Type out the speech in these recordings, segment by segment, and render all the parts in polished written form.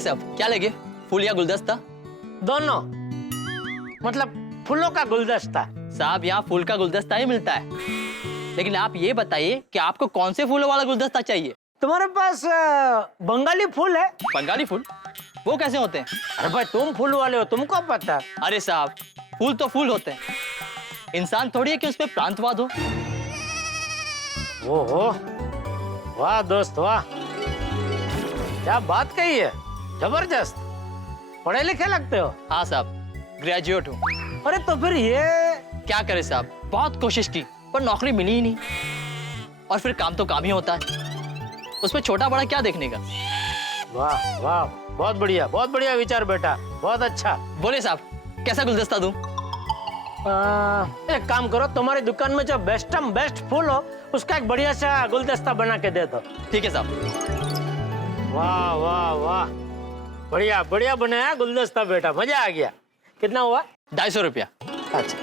साहब, क्या लगे, फूल या गुलदस्ता? दोनों, मतलब फूलों का गुलदस्ता। साहब यहाँ फूल का गुलदस्ता ही मिलता है, लेकिन आप ये बताइए कि आपको कौन से फूलों वाला गुलदस्ता चाहिए? तुम्हारे पास बंगाली फूल है? बंगाली फूल? वो कैसे होते हैं? अरे भाई तुम फूल वाले हो, तुमको पता है। अरे साहब, फूल तो फूल होते हैं, इंसान थोड़ी है कि उसपे प्रांतवाद हो। ओहो, वाह दोस्त वाह, क्या बात कही है, जबरदस्त। पढ़े लिखे लगते हो? हाँ साहब, ग्रेजुएट हूँ। अरे तो फिर ये क्या करे साहब, बहुत कोशिश की पर नौकरी मिली ही नहीं, और फिर काम तो काम ही होता है, उसमें छोटा बड़ा क्या देखने का। वाह वाह, बहुत बढ़िया विचार बेटा, बहुत अच्छा। बोले साहब, कैसा गुलदस्ता दूं? एक काम करो, तुम्हारी दुकान में जो बेस्ट फूल हो उसका एक बढ़िया सा गुलदस्ता बना के दे दो। ठीक है साहब। वाह वाह वाह, बढ़िया बनाया गुलदस्ता बेटा, मजा आ गया। कितना हुआ? 250 रुपया। अच्छा,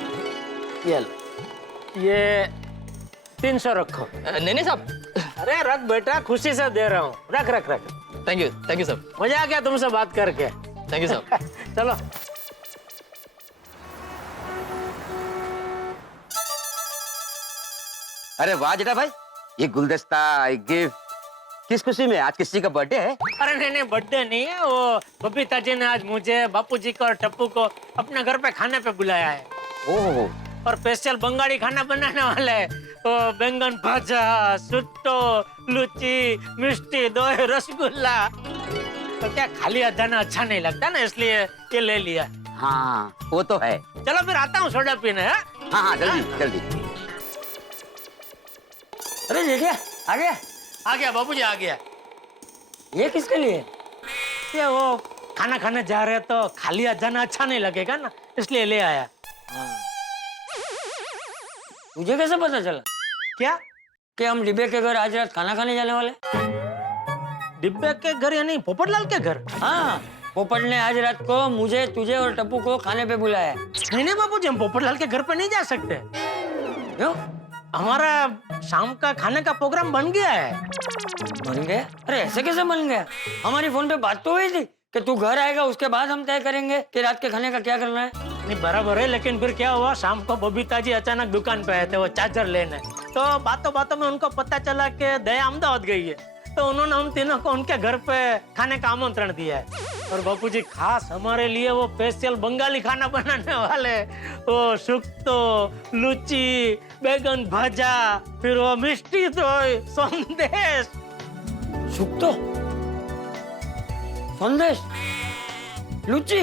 ये लो, ये 300 रखो। नहीं साहब। अरे रख बेटा, खुशी से दे रहा हूँ, रख। थैंक यू साहब। मजा आ गया तुमसे बात करके। थैंक यू साहब। चलो। अरे वाह जेठा भाई, ये गुलदस्ता, ये गिफ्ट, किस खुशी में? आज किसी का बर्थडे है? अरे नहीं, बर्थडे नहीं है, वो बबीता जी ने आज मुझे, बापू जी को और टप्पू को अपने घर पे खाने पे बुलाया है। ओह, और स्पेशल बंगाली खाना बनाने वाले हैं। तो बैंगन भाजा, सुट्टो, लुची, मिष्टी, दही, रसगुल्ला। तो क्या खाली हाथ जाना अच्छा नहीं लगता ना, इसलिए ये ले लिया। हाँ वो तो है। चलो फिर आता हूँ सोडा पीने। हाँ जल्दी। अरे देखिए, आ गया बाबूजी, आ गया। ये किसके लिए? ये वो खाना खाने जा रहे तो खाली हाथ जाना अच्छा नहीं लगेगा ना, इसलिए ले आया। तुझे कैसे पता चला क्या? कि हम डिब्बे के घर आज रात खाना खाने जाने वाले? डिब्बे के घर यानी पोपटलाल के घर? हाँ, पोपट ने आज रात को मुझे, तुझे और टप्पू को खाने पे बुलाया है। नहीं बाबूजी, हम पोपटलाल के घर पे नहीं जा सकते। क्यों? हमारा शाम का खाने का प्रोग्राम बन गया है। बन गया? अरे ऐसे कैसे बन गया? हमारी फोन पे बात तो हुई थी कि तू घर आएगा, उसके बाद हम तय करेंगे कि रात के खाने का क्या करना है। नहीं बराबर है, लेकिन फिर क्या हुआ, शाम को बबीता जी अचानक दुकान पे आए थे वो चार्जर लेने। तो बातों में उनको पता चला कि दया अहमदाबाद गई है, तो उन्होंने हम तीनों को उनके घर पे खाने का आमंत्रण दिया है। और बापूजी खास हमारे लिए वो स्पेशल बंगाली खाना बनाने वाले, वो सुक्तो, लुची, बैगन भाजा, फिर वो मिष्टी, दही, संदेश। सुक्तो, संदेश, लुच्ची,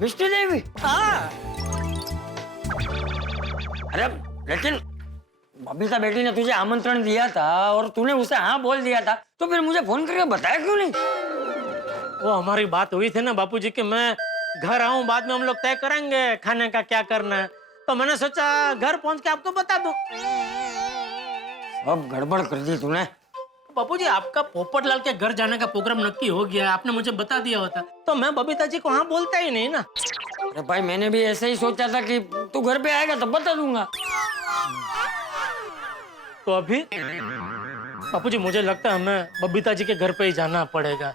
मिष्टी देवी। हाँ। अरे लेकिन बबीता बेटी ने तुझे आमंत्रण दिया था और तूने उसे हाँ बोल दिया था, तो फिर मुझे फोन करके बताया क्यों नहीं? वो हमारी बात हुई थी ना बापूजी कि मैं घर आऊं, बाद में हम लोग तय करेंगे खाने का क्या करना है। तो मैंने सोचा घर पहुंच के आपको बता दूं। अब गड़बड़ कर दी तूने। बापूजी आपका पोपटलाल के घर जाने का प्रोग्राम नक्की हो गया, आपने मुझे बता दिया होता तो मैं बबीता जी को हाँ बोलता ही नहीं ना। अरे भाई मैंने भी ऐसे ही सोचा था कि तू घर पे आएगा तब बता दूंगा। तो अभी बापूजी मुझे लगता है हमें बबीता जी के घर पे ही जाना पड़ेगा।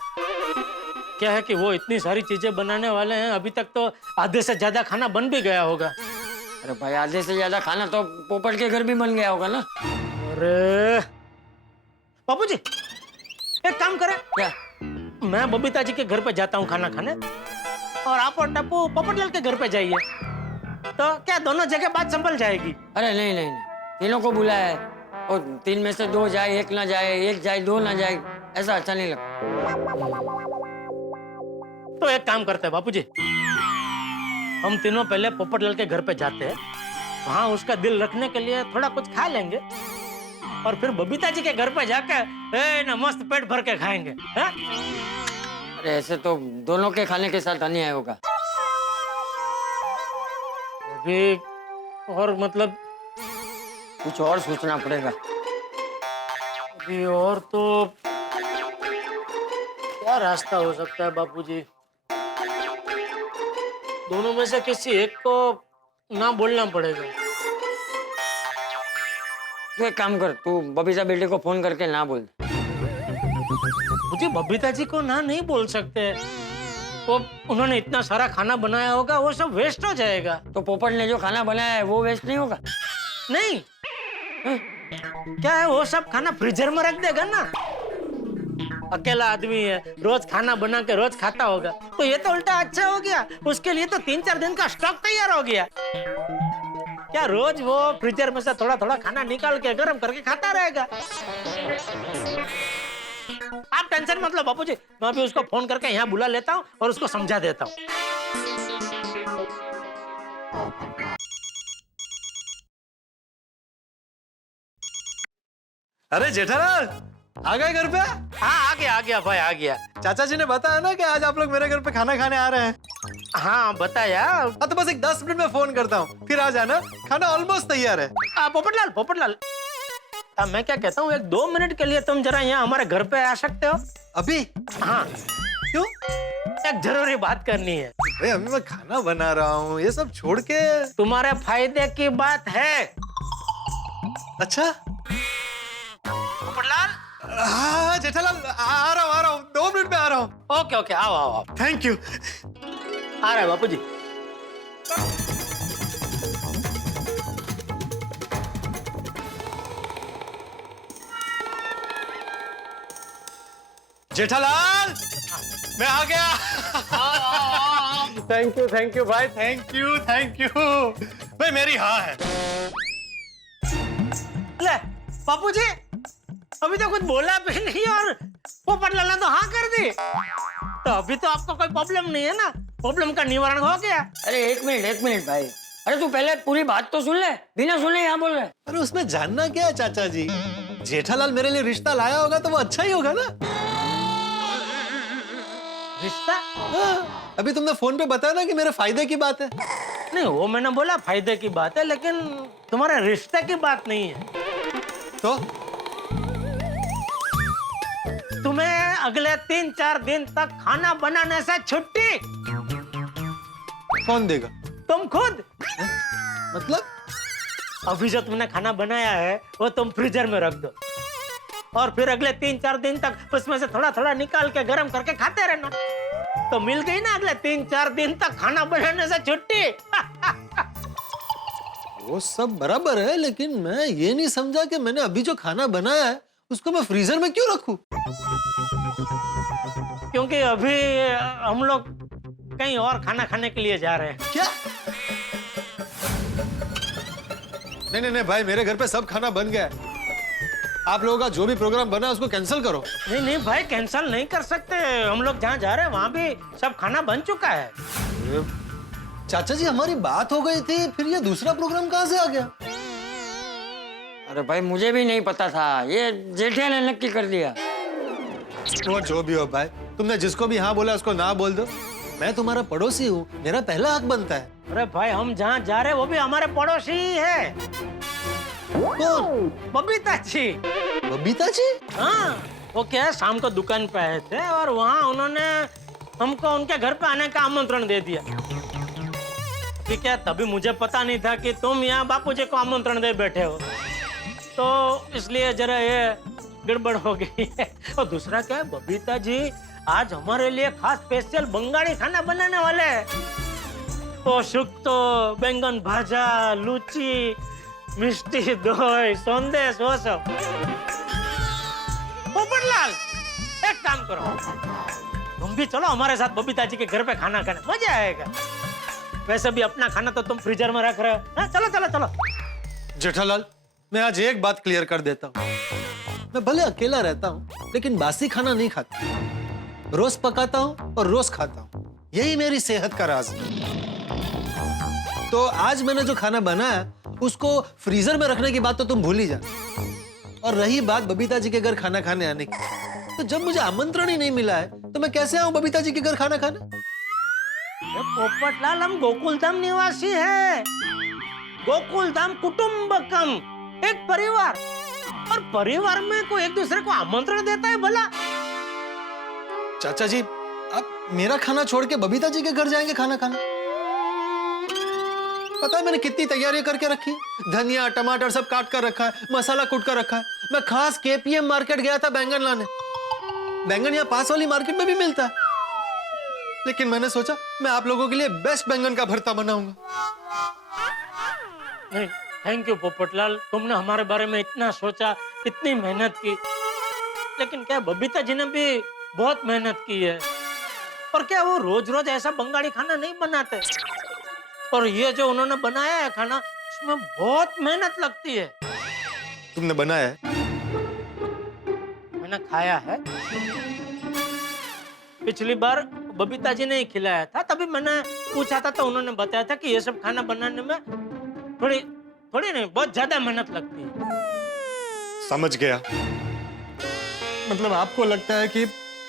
क्या है कि वो इतनी सारी चीजें बनाने वाले हैं, अभी तक तो आधे से ज्यादा खाना बन भी गया होगा। अरे भाई आधे से ज्यादा खाना तो पोपट के घर भी बन गया होगा ना। अरे बापूजी एक काम करें, क्या? मैं बबीता जी के घर पे जाता हूँ खाना खाने, और आप और टप्पू पोपटलाल के घर पे जाइए, तो क्या दोनों जगह बात संभल जाएगी। अरे नहीं, तीनों को बुलाया है और 3 में से 2 जाए, 1 ना जाए, 1 जाए 2 ना जाए, ऐसा अच्छा नहीं लगता। तो एक काम करते हैं बापूजी, हम तीनों पहले पोपटलाल के घर पे जाते हैं, वहाँ उसका दिल रखने के लिए थोड़ा कुछ खा लेंगे, और फिर बबीता जी के घर पे जाकर मस्त पेट भर के खाएंगे। है? अरे ऐसे तो दोनों के खाने के साथ अन्याय होगा। अभी और मतलब कुछ और सोचना पड़ेगा। अभी और तो क्या रास्ता हो सकता है बापूजी? दोनों में से किसी एक को ना बोलना पड़ेगा। तो एक काम कर, तू बबीता बेटे को फोन करके ना बोल। बापूजी बबीता जी को ना नहीं बोल सकते। वो उन्होंने इतना सारा खाना बनाया होगा, वो सब वेस्ट हो जाएगा। तो पोपट ने जो खाना बनाया है वो वेस्ट नहीं होगा? नहीं, क्या है, वो सब खाना फ्रीजर में रख देगा ना। अकेला आदमी है, रोज खाना बना के रोज खाता होगा, तो ये तो उल्टा अच्छा हो गया। उसके लिए तो 3-4 दिन का स्टॉक तैयार हो गया। क्या रोज वो फ्रीजर में से थोड़ा थोड़ा खाना निकाल के गर्म करके खाता रहेगा। आप टेंशन मत लो बापूजी, मैं अभी उसको फोन करके यहाँ बुला लेता हूँ और उसको समझा देता हूँ। अरे जेठालाल, आ गए घर पे? हाँ, आ गया भाई, आ गया। चाचा जी ने बताया ना कि आज आप लोग मेरे घर पे खाना खाने आ रहे हैं। हाँ बताया। हाँ तो बस एक 10 मिनट में फोन करता हूँ, फिर आ जाना। खाना ऑलमोस्ट तैयार है। पोपटलाल, मैं क्या कहता हूँ, 1-2 मिनट के लिए तुम जरा यहाँ हमारे घर पे आ सकते हो? अभी? हाँ। क्यों? एक जरूरी बात करनी है। अरे अभी मैं खाना बना रहा हूँ, ये सब छोड़ के। तुम्हारे फायदे की बात है। अच्छा? पोपटलाल? हाँ जेठालाल, आ रहा हूँ 2 मिनट में आ रहा हूँ। ओके, आओ। Thank you. आ रहा है बापूजी। जेठालाल, मैं आ गया। थैंक यू भाई, थैंक यू। भाई मेरी हाँ है। ले बापूजी, अभी तो कुछ बोला भी नहीं और पोपटलाल ने तो हाँ कर दी। तो अभी तो आपको कोई प्रॉब्लम नहीं है ना? प्रॉब्लम का निवारण हो गया। अरे एक मिनट भाई, अरे तू पहले पूरी बात तो सुन ले, बिना सुने यहाँ बोल रहे। अरे उसमें जानना क्या है चाचा जी? जेठालाल मेरे लिए रिश्ता लाया होगा तो वो अच्छा ही होगा ना। रिश्ता? हाँ, अभी तुमने फोन पे बताया ना कि मेरे फायदे की बात है। नहीं, वो मैंने बोला फायदे की बात है, लेकिन तुम्हारे रिश्ते की बात नहीं है। तो तुम्हें अगले 3-4 दिन तक खाना बनाने से छुट्टी। कौन देगा? तुम खुद। मतलब? अभी जो तुमने खाना बनाया है वो तुम फ्रीजर में रख दो और फिर अगले 3-4 दिन तक उसमें से थोड़ा थोड़ा निकाल के गर्म करके खाते रहना। तो मिल गई ना अगले 3-4 दिन तक खाना बनाने से छुट्टी। वो सब बराबर है, लेकिन मैं ये नहीं समझा कि मैंने अभी जो खाना बनाया है उसको मैं फ्रीजर में क्यों रखूं? क्योंकि अभी हम लोग कहीं और खाना खाने के लिए जा रहे हैं। क्या? नहीं भाई, मेरे घर पे सब खाना बन गया है। आप लोगों का जो भी प्रोग्राम बना है उसको कैंसिल करो। नहीं भाई, कैंसिल नहीं कर सकते। हम लोग जहाँ जा रहे हैं वहाँ भी सब खाना बन चुका है। चाचा जी, हमारी बात हो गई थी, फिर ये दूसरा प्रोग्राम कहाँ से आ गया? अरे भाई मुझे भी नहीं पता था, ये जेठिया ने नक्की कर दिया। वो जो भी हो भाई, तुमने जिसको भी हाँ बोला उसको ना बोल दो। मैं तुम्हारा पड़ोसी हूँ, मेरा पहला हक बनता है। अरे भाई, हम जहाँ जा रहे हैं वो भी हमारे पड़ोसी ही है। कौन? बबीता जी। बबीता जी? हाँ, वो क्या है, शाम को दुकान पे आए थे और वहाँ उन्होंने हमको उनके घर पे आने का आमंत्रण दे दिया। ठीक है, तभी मुझे पता नहीं था कि तुम यहाँ बापूजी को आमंत्रण दे बैठे हो, तो इसलिए जरा ये गड़बड़ हो गई है। और दूसरा क्या है, बबीता जी आज हमारे लिए खास स्पेशल बंगाली खाना बनाने वाले हैं। तो शुक्तो, बैंगन भाजा, लूची, मिष्टी दही, संदेश, वो सब। पोपटलाल, एक काम करो, तुम भी चलो हमारे साथ बबीता जी के घर पे खाना खाने, मजा आएगा। वैसे भी अपना खाना तो तुम फ्रीजर में रख रहे हो। चलो। जेठालाल, मैं आज एक बात क्लियर कर देता हूँ। मैं भले अकेला रहता हूँ, लेकिन बासी खाना नहीं खाता। रोज पकाता हूँ और रोज खाता हूँ, यही मेरी सेहत का राज है। तो आज मैंने जो खाना बनाया उसको फ्रीजर में रखने की बात तो तुम भूल ही जा। और रही बात बबीता जी के घर खाना खाने आने की, तो जब मुझे आमंत्रण ही नहीं मिला है तो मैं कैसे आऊं बबीता जी के घर खाना खाने? पोपटलाल, हम गोकुलधाम निवासी है। गोकुलधाम कुटुंबकम, एक परिवार, और परिवार में कोई एक दूसरे को आमंत्रण देता है भला? चाचा जी, आप मेरा खाना छोड़ के बबीता जी के घर जाएंगे खाना खाने? पता है मैंने कितनी तैयारियां करके रखी, धनिया टमाटर सब काट कर रखा है, मसाला कूट कर रखा है। मैं खास केपीएम मार्केट गया था बैंगन लाने। बैंगन यहाँ पास वाली मार्केट में भी मिलता है। लेकिन मैंने सोचा मैं आप लोगों के लिए बेस्ट बैंगन का भरता बनाऊंगा। नहीं, थैंक यू पोपटलाल, तुमने हमारे बारे में इतना सोचा, इतनी मेहनत की। लेकिन क्या बबीता जी ने भी बहुत मेहनत की है, और क्या वो रोज रोज ऐसा बंगाली खाना नहीं बनाते। और ये जो उन्होंने बनाया है खाना, उसमें बहुत मेहनत लगती है। तुमने बनाया है? मैंने खाया है। पिछली बार बबीता जी ने ही खिलाया था, तभी मैंने पूछा था तो उन्होंने बताया था कि ये सब खाना बनाने में थोड़ी नहीं, बहुत ज्यादा मेहनत लगती है। समझ गया। मतलब आपको लगता है कि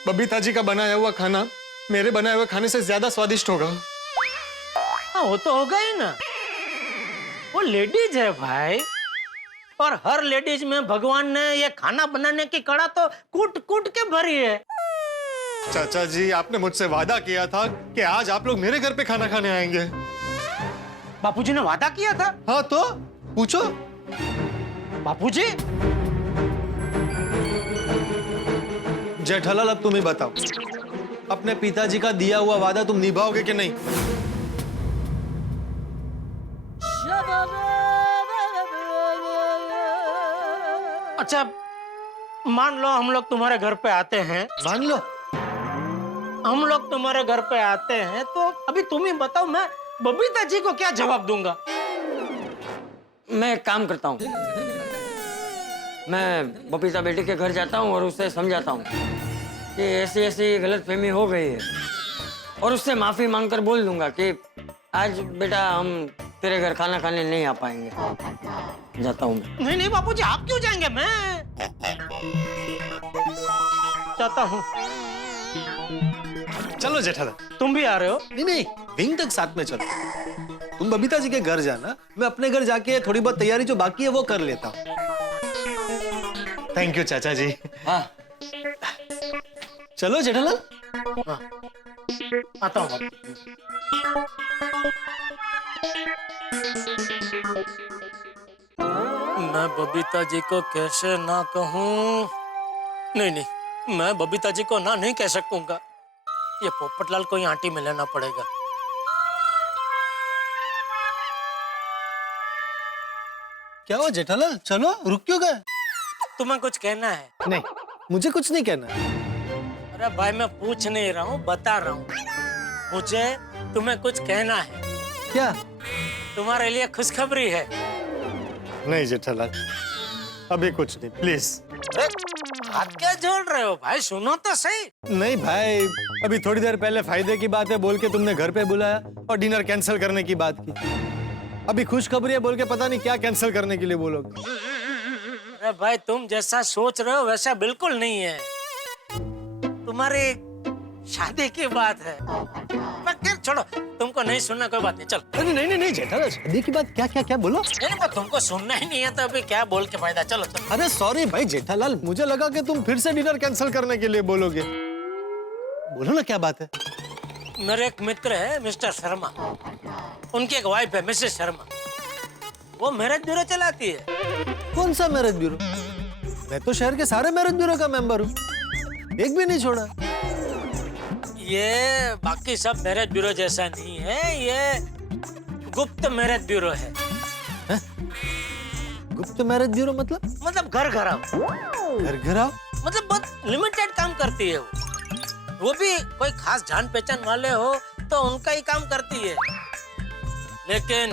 बबीता जी का बनाया हुआ खाना मेरे बनाए हुए खाने से ज्यादा स्वादिष्ट होगा? हाँ, वो तो होगा ही ना। वो लेडीज है भाई, और हर लेडीज में भगवान ने ये खाना बनाने की कला तो कूट कूट के भरी है। चाचा जी, आपने मुझसे वादा किया था कि आज आप लोग मेरे घर पे खाना खाने आएंगे। बापूजी ने वादा किया था? हाँ, तो पूछो। बापूजी? जेठालाल, अब तुम ही बताओ, अपने पिताजी का दिया हुआ वादा तुम निभाओगे कि नहीं? अच्छा, मान लो हम लोग तुम्हारे घर पे आते हैं। मान लो हम लोग तुम्हारे घर पे आते हैं, तो अभी तुम ही बताओ, मैं बबीता जी को क्या जवाब दूंगा? मैं एक काम करता हूँ, मैं बबीता बेटी के घर जाता हूँ और उससे समझाता हूँ कि ऐसी ऐसी गलतफहमी हो गई है, और उससे माफी मांगकर बोल दूंगा कि आज बेटा हम तेरे घर खाना खाने नहीं आ पाएंगे। जाता हूँ मैं। नहीं नहीं बापूजी, आप क्यों जाएंगे? मैं जाता हूँ। चलो जेठालाल। तुम भी आ रहे हो? नहीं नहीं, विंग तक साथ में चलो। तुम बबीता जी के घर जाना, मैं अपने घर जाके थोड़ी बहुत तैयारी जो बाकी है वो कर लेता हूँ। थैंक यू चाचा जी। हाँ, चलो जेठालाल। हाँ, आता हूँ। मैं बबीता जी को कैसे ना कहूँ? नहीं नहीं, मैं बबीता जी को ना नहीं कह सकूंगा। ये पोपटलाल को ही आंटी में लेना पड़ेगा। क्या हुआ जेठालाल? चलो, रुक क्यों गए? तुम्हें कुछ कहना है? नहीं, मुझे कुछ नहीं कहना। अरे भाई, मैं पूछ नहीं रहा हूँ, बता रहा हूँ। मुझे तुम्हें कुछ कहना है। क्या? तुम्हारे लिए खुशखबरी है। नहीं जेठालाल, अभी कुछ नहीं, प्लीज। हाथ क्या जोड़ रहे हो भाई? सुनो तो सही। नहीं भाई, अभी थोड़ी देर पहले फायदे की बात है बोल के तुमने घर पे बुलाया और डिनर कैंसिल करने की बात की। अभी खुशखबरी है बोल के पता नहीं क्या कैंसिल करने के लिए बोलोगे। अरे भाई, तुम जैसा सोच रहे हो वैसा बिल्कुल नहीं है। तुम्हारी शादी की बात है। पर छोड़ो, तुमको नहीं सुनना कोई बात नहीं, चल। अरे नहीं नहीं नहीं जेठालाल, शादी की बात क्या क्या क्या बोलो? नहीं, पर तुमको सुनना ही नहीं है तो अभी क्या बोल के फायदा? चलो चलो। अरे सॉरी भाई जेठालाल, मुझे लगा कि तुम फिर से डिनर कैंसिल करने के लिए बोलोगे। बोलो ना, क्या बात है? मेरे एक मित्र है मिस्टर शर्मा, उनकी एक वाइफ है मिसेस शर्मा। वो मैरिज ब्यूरो चलाती है। कौन सा मैरिज ब्यूरो? मैं तो शहर के सारे मैरिज ब्यूरो का मेंबर हूँ, एक भी नहीं छोड़ा। ये बाकी सब मैरिज ब्यूरो जैसा नहीं है, ये गुप्त मैरिज ब्यूरो है। गुप्त मैरिज ब्यूरो मतलब घर घराव। घर घराव? मतलब बहुत लिमिटेड काम करती है वो भी कोई खास जान पहचान वाले हो तो उनका ही काम करती है। लेकिन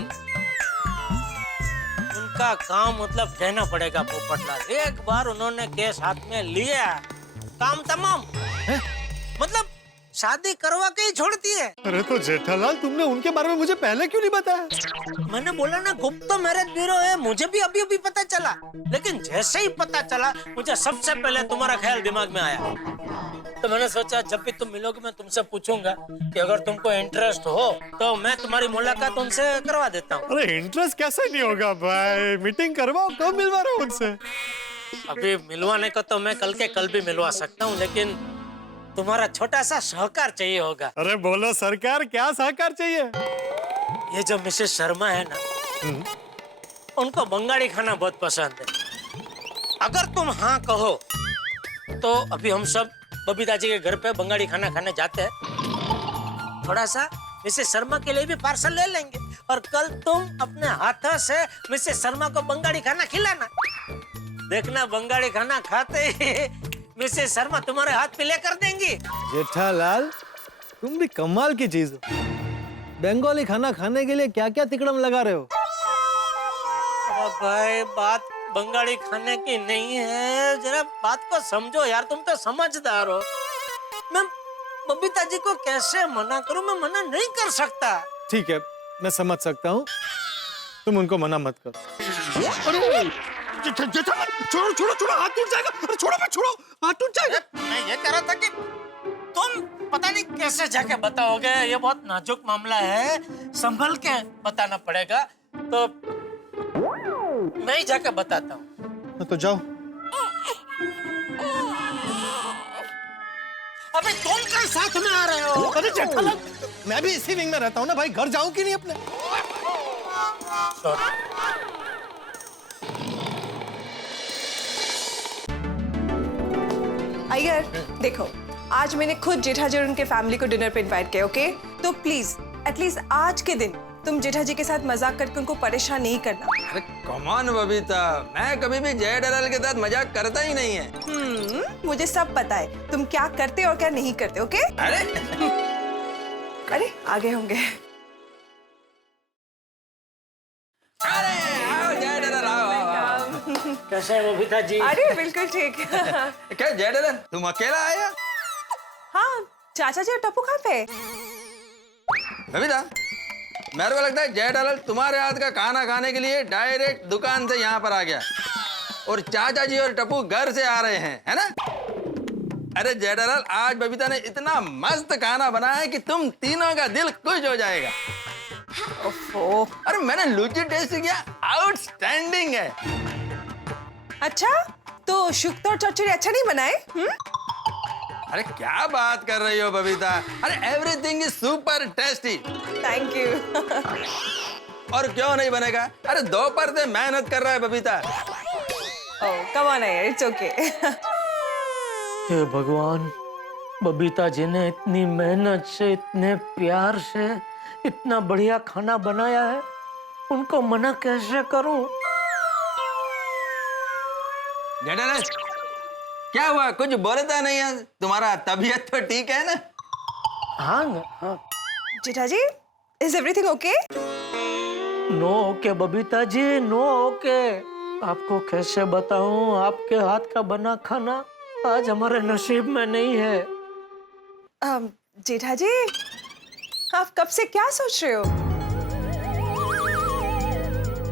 उनका काम मतलब कहना पड़ेगा पोपटलाल, एक बार उन्होंने केस हाथ में लिया, काम तमाम। मतलब शादी करवा के ही छोड़ती है। अरे तो जेठालाल, तुमने उनके बारे में मुझे पहले क्यों नहीं बताया? मैंने बोला ना, गुप्त मैरिज ब्यूरो है, मुझे भी अभी अभी पता चला। लेकिन जैसे ही पता चला, मुझे सबसे पहले तुम्हारा ख्याल दिमाग में आया। तो मैंने सोचा जब भी तुम मिलोगे मैं तुमसे पूछूंगा कि अगर तुमको इंटरेस्ट हो तो मैं तुम्हारी मुलाकात उनसे करवा देता हूँ। अरे इंटरेस्ट कैसे नहीं होगा भाई, मीटिंग करवाओ। कब मिलवा रहे हो उनसे? अभी मिलवाने को तो मैं कल के कल भी मिलवा सकता हूँ, लेकिन तुम्हारा छोटा सा सहकार चाहिए होगा। अरे बोलो सरकार, क्या सहकार चाहिए? ये जो मिसेस शर्मा है ना, उनको बंगाली खाना बहुत पसंद है। अगर तुम हाँ कहो तो अभी हम सब बबीता जी के घर पे बंगाली खाना खाने जाते हैं, थोड़ा सा मिसेस शर्मा के लिए भी पार्सल ले लेंगे और कल तुम अपने हाथों से मिसेस शर्मा को बंगाली खाना खिलाना। देखना बंगाली खाना खाते ही मिसेस शर्मा तुम्हारे हाथ पे लेकर देंगी। जेठालाल, तुम भी कमाल की चीज हो। बंगाली खाना खाने के लिए क्या क्या तिकड़म लगा रहे हो? अरे भाई, बात बंगाली खाने की नहीं है, जरा बात को समझो यार, तुम तो समझदार हो। मैं बबीता जी को कैसे मना करूं? मैं मना नहीं कर सकता। ठीक है, मैं समझ सकता हूँ, तुम उनको मना मत करो। अरे जेठालाल, छोड़ो छोड़ो छोड़ो, हाथ टूट जाएगा। अरे छोड़ो मत, छोड़ो, हाथ टूट जाएगा। मैं ये कह रहा था कि तुम पता नहीं कैसे जाके बताओगे, ये बहुत नाजुक मामला है, संभल के बताना पड़ेगा, तो मैं ही जाके बताता हूँ। तो जाओ। अबे तुम कल साथ में आ रहे हो? अरे जेठालाल, मैं भी इसी विंग में रहता हूँ ना भाई, घर जाऊं कि नहीं अपने? अय्यर, देखो, आज मैंने खुद जेठा जी और उनके फैमिली को डिनर पे इनवाइट किया, ओके? तो प्लीज एटलीस्ट आज के दिन तुम जेठा जी के साथ मजाक करके उनको परेशान नहीं करना। अरे कम ऑन बबीता, मैं कभी भी जेठालाल के साथ मजाक करता ही नहीं है। मुझे सब पता है तुम क्या करते और क्या नहीं करते, ओके? अरे आगे होंगे। अरे आओ जेठालाल, आओ। कैसे है बबीता जी? अरे बिल्कुल ठीक। क्या जेठालाल, तुम अकेला आया? हाँ, चाचा जी और टप्पू कहाँ पे? बबीता, मेरे को लगता है जेठालाल तुम्हारे हाथ का खाना खाने के लिए डायरेक्ट दुकान से यहाँ पर आ गया और चाचा जी और टप्पू घर से आ रहे हैं, है ना? अरे जेठालाल, आज बबीता ने इतना मस्त खाना बनाया है कि तुम तीनों का दिल खुश हो जाएगा। ओफो। अरे मैंने लूची टेस्ट किया, आउटस्टैंडिंग है। अच्छा, तो शुक्तो और चौचरी अच्छा नहीं बनाए? अरे क्या बात कर रही हो बबीता? अरे everything is super tasty. Thank you. और क्यों नहीं बनेगा? अरे दोपहर से मेहनत कर रहा है बबीता। ओह, कम ऑन यार, इट्स ओके। हे भगवान, बबीता जी ने इतनी मेहनत से, इतने प्यार से इतना बढ़िया खाना बनाया है, उनको मना कैसे करूं? जेठालाल, क्या हुआ? कुछ बोलता नहीं है? तुम्हारा तबीयत तो ठीक है ना? हाँ। Jetha ji, is everything okay? No okay Babita ji, no okay. आपको कैसे बताऊं, आपके हाथ का बना खाना आज हमारे नसीब में नहीं है। जेठा जी, आप कब से क्या सोच रहे हो?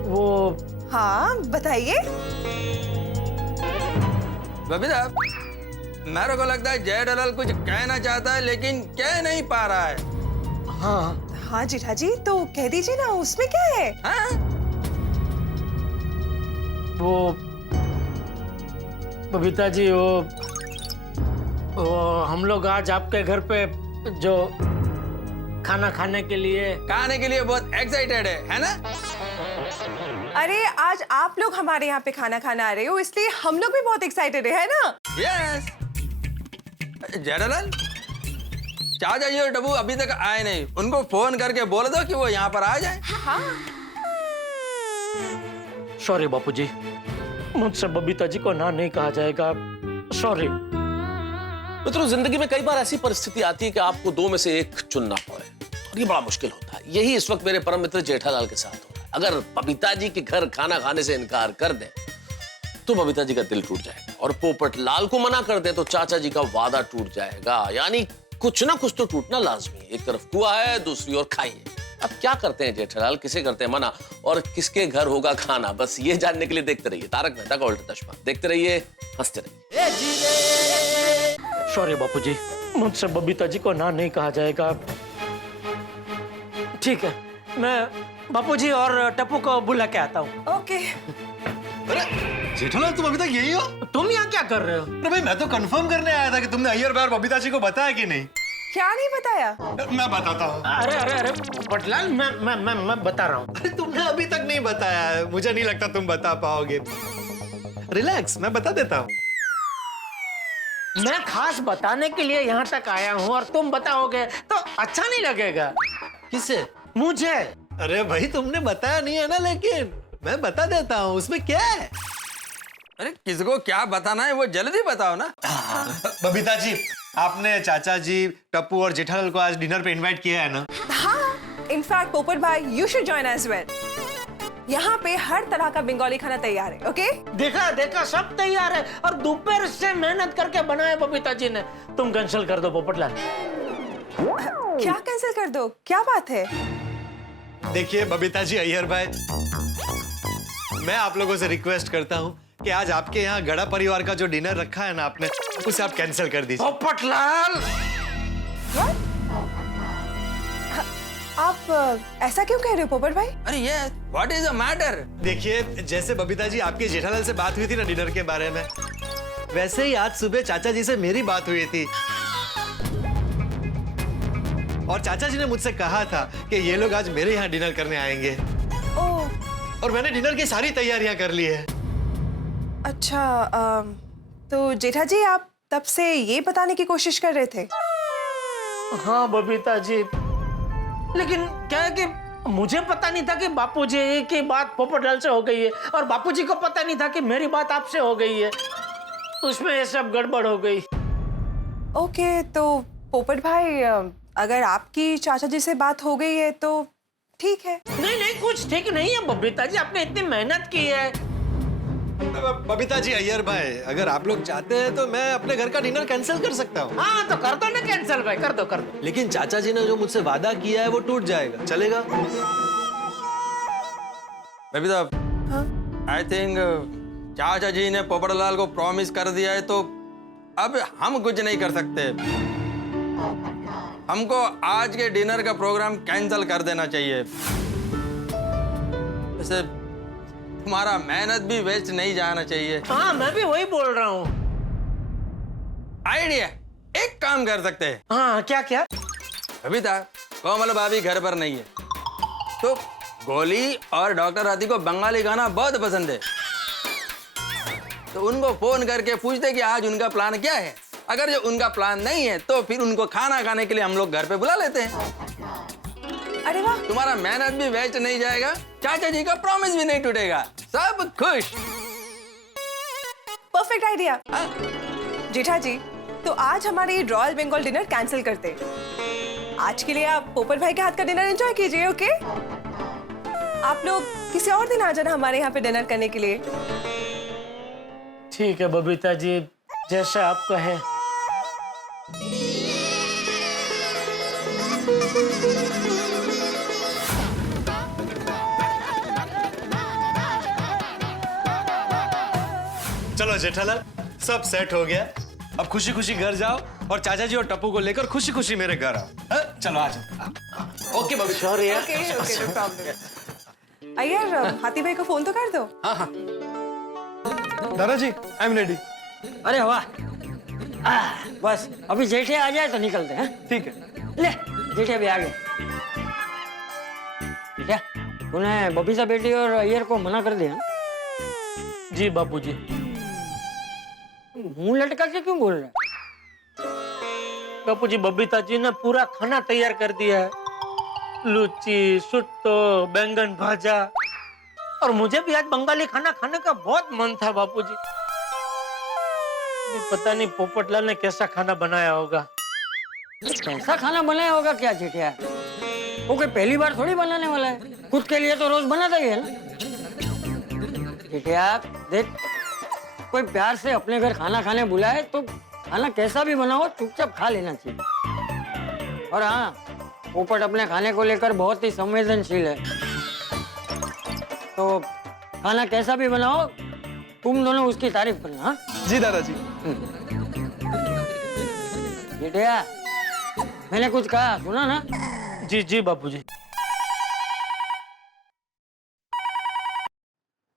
वो हाँ, बताइए। बबीता, मेरे को लगता है जेठालाल कुछ कहना चाहता है लेकिन कह नहीं पा रहा है। हाँ जेठा जी, तो कह दीजिए ना, उसमें क्या है? हाँ? वो बबीता जी, वो हम लोग आज आपके घर पे जो खाना खाने के लिए बहुत एक्साइटेड है ना? अरे आज आप लोग हमारे यहाँ पे खाना खाना आ रहे हो, इसलिए हम लोग भी बहुत एक्साइटेड है ना? यस। जेठालाल, चाचा जी और टप्पू अभी तक आए नहीं, उनको फोन करके बोल दो कि वो यहाँ पर आ जाए। हाँ। सॉरी बापूजी, मुझसे बबीता जी को ना नहीं कहा जाएगा, सॉरी। मित्रों, जिंदगी में कई बार ऐसी परिस्थिति आती है कि आपको दो में से एक चुनना पड़े और ये बड़ा मुश्किल होता है। यही इस वक्त मेरे परम मित्र जेठालाल के साथ हो रहा है। अगर बबीता जी के घर खाना खाने से इनकार कर दे तो बबीता जी का दिल टूट जाएगा और पोपट लाल को मना कर दे तो चाचा जी का वादा टूट जाएगा। यानी कुछ ना कुछ तो टूटना लाजमी है। एक तरफ कुआ है, दूसरी ओर खाई है। अब क्या करते हैं जेठालाल, किसे करते हैं मना और किसके घर होगा खाना? बस ये जानने के लिए देखते रहिए तारक मेहता का उल्टा चश्मा। देखते रहिए, हंसते रहिए। सॉरी बापूजी, मुझसे बबीता जी को ना नहीं कहा जाएगा। ठीक है, मैं बापूजी और टप्पू को बुला के आता हूँ। ओके। जेठालाल, तुम अभी तक यही हो? तुम यहाँ क्या कर रहे हो? अरे भाई, मैं तो कंफर्म करने आया था कि तुमने अय्यर भाई और बबीता जी को बताया कि नहीं। क्या नहीं बताया? मैं बताता हूँ। अरे अरे अरे पोपटलाल, मैं बता रहा हूँ। अरे तुमने अभी तक नहीं बताया है, मुझे नहीं लगता तुम बता पाओगे। रिलैक्स, मैं बता देता हूँ। मैं खास बताने के लिए यहाँ तक आया हूँ और तुम बताओगे तो अच्छा नहीं लगेगा किसे? मुझे। अरे भाई तुमने बताया नहीं है ना, लेकिन मैं बता देता हूँ, उसमें क्या है? अरे किसको क्या बताना है वो जल्दी बताओ ना। बबीता जी, आपने चाचा जी, टप्पू और जेठालाल को आज डिनर पे इनवाइट किया है ना? हाँ, in fact Popat bhai you should join as well. यहाँ पे हर तरह का बंगाली खाना तैयार है, ओके? देखा देखा सब तैयार है और दोपहर से मेहनत करके बनाया बबीता जी ने। तुम कैंसिल कर दो पोपटलाल। क्या कैंसिल कर दो? क्या बात है? देखिए बबीता जी, अय्यर भाई, मैं आप लोगों से रिक्वेस्ट करता हूँ कि आज आपके यहाँ गड़ा परिवार का जो डिनर रखा है ना आपने, उसे आप कैंसिल कर दीजिए। पोपटलाल आप ऐसा क्यों कह रहे हो पोपट भाई? अरे ये व्हाट इज द मैटर? देखिए, जैसे बबीता जी आपके जेठालाल से बात हुई थी ना डिनर के बारे में, वैसे ही आज सुबह चाचा जी से मेरी बात हुई थी और चाचा जी ने मुझसे कहा था कि ये लोग आज मेरे यहाँ डिनर करने आएंगे। ओह, और मैंने डिनर की सारी तैयारियां कर ली है। अच्छा, तो जेठा जी आप तब से ये बताने की कोशिश कर रहे थे? हाँ बबीता जी, लेकिन क्या है कि मुझे पता नहीं था कि बापूजी की बात पोपटलाल से हो गई है और बापूजी को पता नहीं था कि मेरी बात आपसे हो गई है। उसमें ये सब गड़बड़ हो गई। ओके, तो पोपट भाई अगर आपकी चाचा जी से बात हो गई है तो ठीक है। नहीं नहीं, कुछ ठीक नहीं है बबीता जी, आपने इतनी मेहनत की है। बबीता जी, अय्यर भाई, अगर आप लोग चाहते हैं तो मैं अपने घर का डिनर कैंसिल कर सकता हूँ। हाँ तो कर दो ना कैंसिल भाई, कर दो कर दो। लेकिन चाचा जी ने जो मुझसे वादा किया है वो टूट जाएगा, चलेगा? बबीता, आई थिंक चाचा जी ने पोपटलाल को प्रॉमिस कर दिया है तो अब हम कुछ नहीं कर सकते। हमको आज के डिनर का प्रोग्राम कैंसिल कर देना चाहिए। वैसे तुम्हारा मेहनत भी वेस्ट नहीं जाना चाहिए। हाँ मैं भी वही बोल रहा हूँ। आइडिया, एक काम कर सकते हैं। हाँ क्या क्या? बबीता, कोमल भाभी घर पर नहीं है तो गोली और डॉक्टर राधी को बंगाली गाना बहुत पसंद है, तो उनको फोन करके पूछते कि आज उनका प्लान क्या है। अगर जो उनका प्लान नहीं है तो फिर उनको खाना खाने के लिए हम लोग घर पे बुला लेते हैं। अरे वाह, तुम्हारा मेहनत भी वेस्ट नहीं जाएगा, चाचा जी का प्रॉमिस भी नहीं टूटेगा, सब खुश। Perfect idea. जेठा जी, तो आज हमारे रॉयल बंगाल डिनर कैंसिल करते हैं। आज के लिए आप पोपट भाई के हाथ का डिनर एंजॉय कीजिए, ओके? आप लोग किसी और दिन आ जाना हमारे यहाँ पे डिनर करने के लिए। ठीक है बबीता जी, जैसा आप कहें। चलो जेठालाल, सब सेट हो गया, अब खुशी खुशी घर जाओ और चाचा जी और टप्पू को लेकर खुशी खुशी मेरे घर आओ। चलो आ जाओ। ओके बबी, सॉरी यार। Okay okay, no problem. Iyer, हाथी भाई को फोन तो कर दो। दादाजी, आई एम रेडी। अरे वाह, बस अभी जेठे आ जाए तो निकलते हैं। ठीक है। ले, जेठे भी आ गए। क्या तूने बबीता बेटी और अय्यर को मना कर दिया? जी बापूजी। मुंह लटका के क्यों बोल रहा है? बापूजी, बबीता जी ने पूरा खाना तैयार कर दिया है, लुच्ची, सुट्टो, बैंगन भाजा, और मुझे भी आज बंगाली खाना खाने का बहुत मन था बापूजी। पता नहीं पोपटलाल ने कैसा खाना बनाया होगा। कैसा खाना बनाया होगा क्या जेठिया? वो कोई पहली बार थोड़ी बनाने वाला है, खुद के लिए तो रोज बनाता ही है ना। जेठिया देख, कोई प्यार से अपने घर खाना खाने बुलाए तो खाना कैसा भी बनाओ चुपचाप खा लेना चाहिए। और हाँ, पोपट अपने खाने को लेकर बहुत ही संवेदनशील है, तो खाना कैसा भी बनाओ तुम दोनों उसकी तारीफ करना। हाँ जी दादाजी। जेठिया, मैंने कुछ कहा सुना ना? जी जी बापूजी।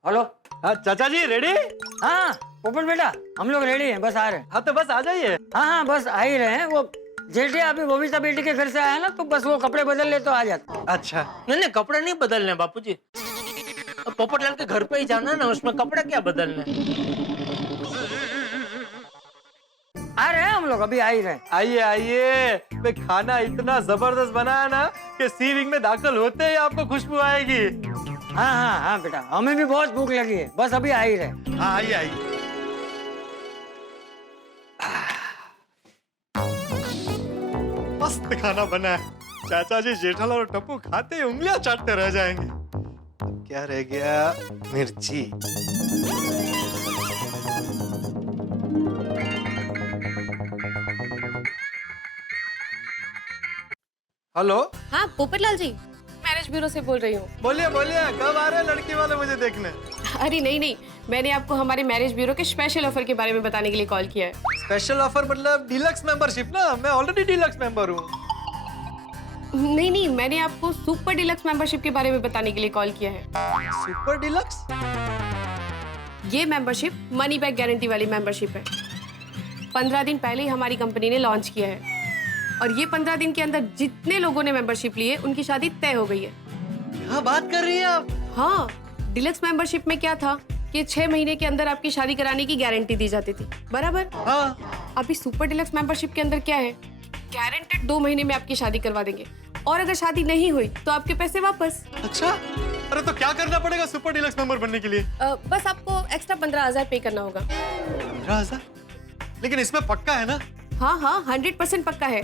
हेलो। हाँ चाचा जी, रेडी? हाँ पोपट बेटा, हम लोग रेडी हैं, बस आ रहे हैं। हाँ तो बस आ जाइए। हाँ हाँ बस आ ही रहे हैं। वो जेठे अभी बबीता बेटी के घर से आया ना, तो बस वो कपड़े बदल ले तो आ जाता। अच्छा। नहीं कपड़े नहीं बदलने बापूजी, पोपटलाल के घर पे ही जाना ना, उसमें कपड़ा क्या बदलना है। आ रहे लोग अभी आ ही रहे। आइए आइए, मैं खाना इतना जबरदस्त बनाया ना कि सी विंग में दाखिल होते ही आपको खुशबू आएगी। हाँ हाँ हाँ बेटा, हमें भी बहुत भूख लगी है, बस अभी आ ही रहे। हाँ आइए आइए। मस्त खाना बना है। चाचा जी जेठालाल और टप्पू खाते ही उंगलियां चाटते रह जाएंगे। अब क्या रह गया? मिर्ची। हेलो, हाँ पोपटलाल जी, मैरिज ब्यूरो से बोल रही हूँ। बोलिए बोलिए, कब आ रहे हैं लड़की वाले मुझे देखने? अरे नहीं नहीं, मैंने आपको हमारे मैरिज ब्यूरो के स्पेशल ऑफर के बारे में बताने के लिए कॉल किया है। स्पेशल ऑफर मतलब डीलक्स मेंबरशिप ना? मैं ऑलरेडी डीलक्स मेंबर हूँ। नहीं नहीं, मैंने आपको सुपर डिलक्स मेंबरशिप के बारे में बताने के लिए कॉल किया है। Super deluxe? ये मेंबरशिप मनी बैक गारंटी वाली मेंबरशिप है। 15 दिन पहले ही हमारी कंपनी ने लॉन्च किया है और ये 15 दिन के अंदर जितने लोगों ने मेंबरशिप ली है उनकी शादी तय हो गई है। क्या बात कर रही हैं आप? हाँ, डिलक्स मेंबरशिप में क्या था कि 6 महीने के अंदर आपकी शादी कराने की गारंटी दी जाती थी, बराबर? हाँ। अभी सुपर डिलक्स मेंबरशिप के अंदर क्या है, गारंटेड 2 महीने में आपकी शादी करवा देंगे और अगर शादी नहीं हुई तो आपके पैसे वापस। अच्छा, अरे तो क्या करना पड़ेगा सुपर डीलक्स मेंबर बनने के लिए? बस आपको एक्स्ट्रा 15,000 पे करना होगा। 15,000? लेकिन इसमें पक्का है ना? हाँ हाँ, 100% पक्का है,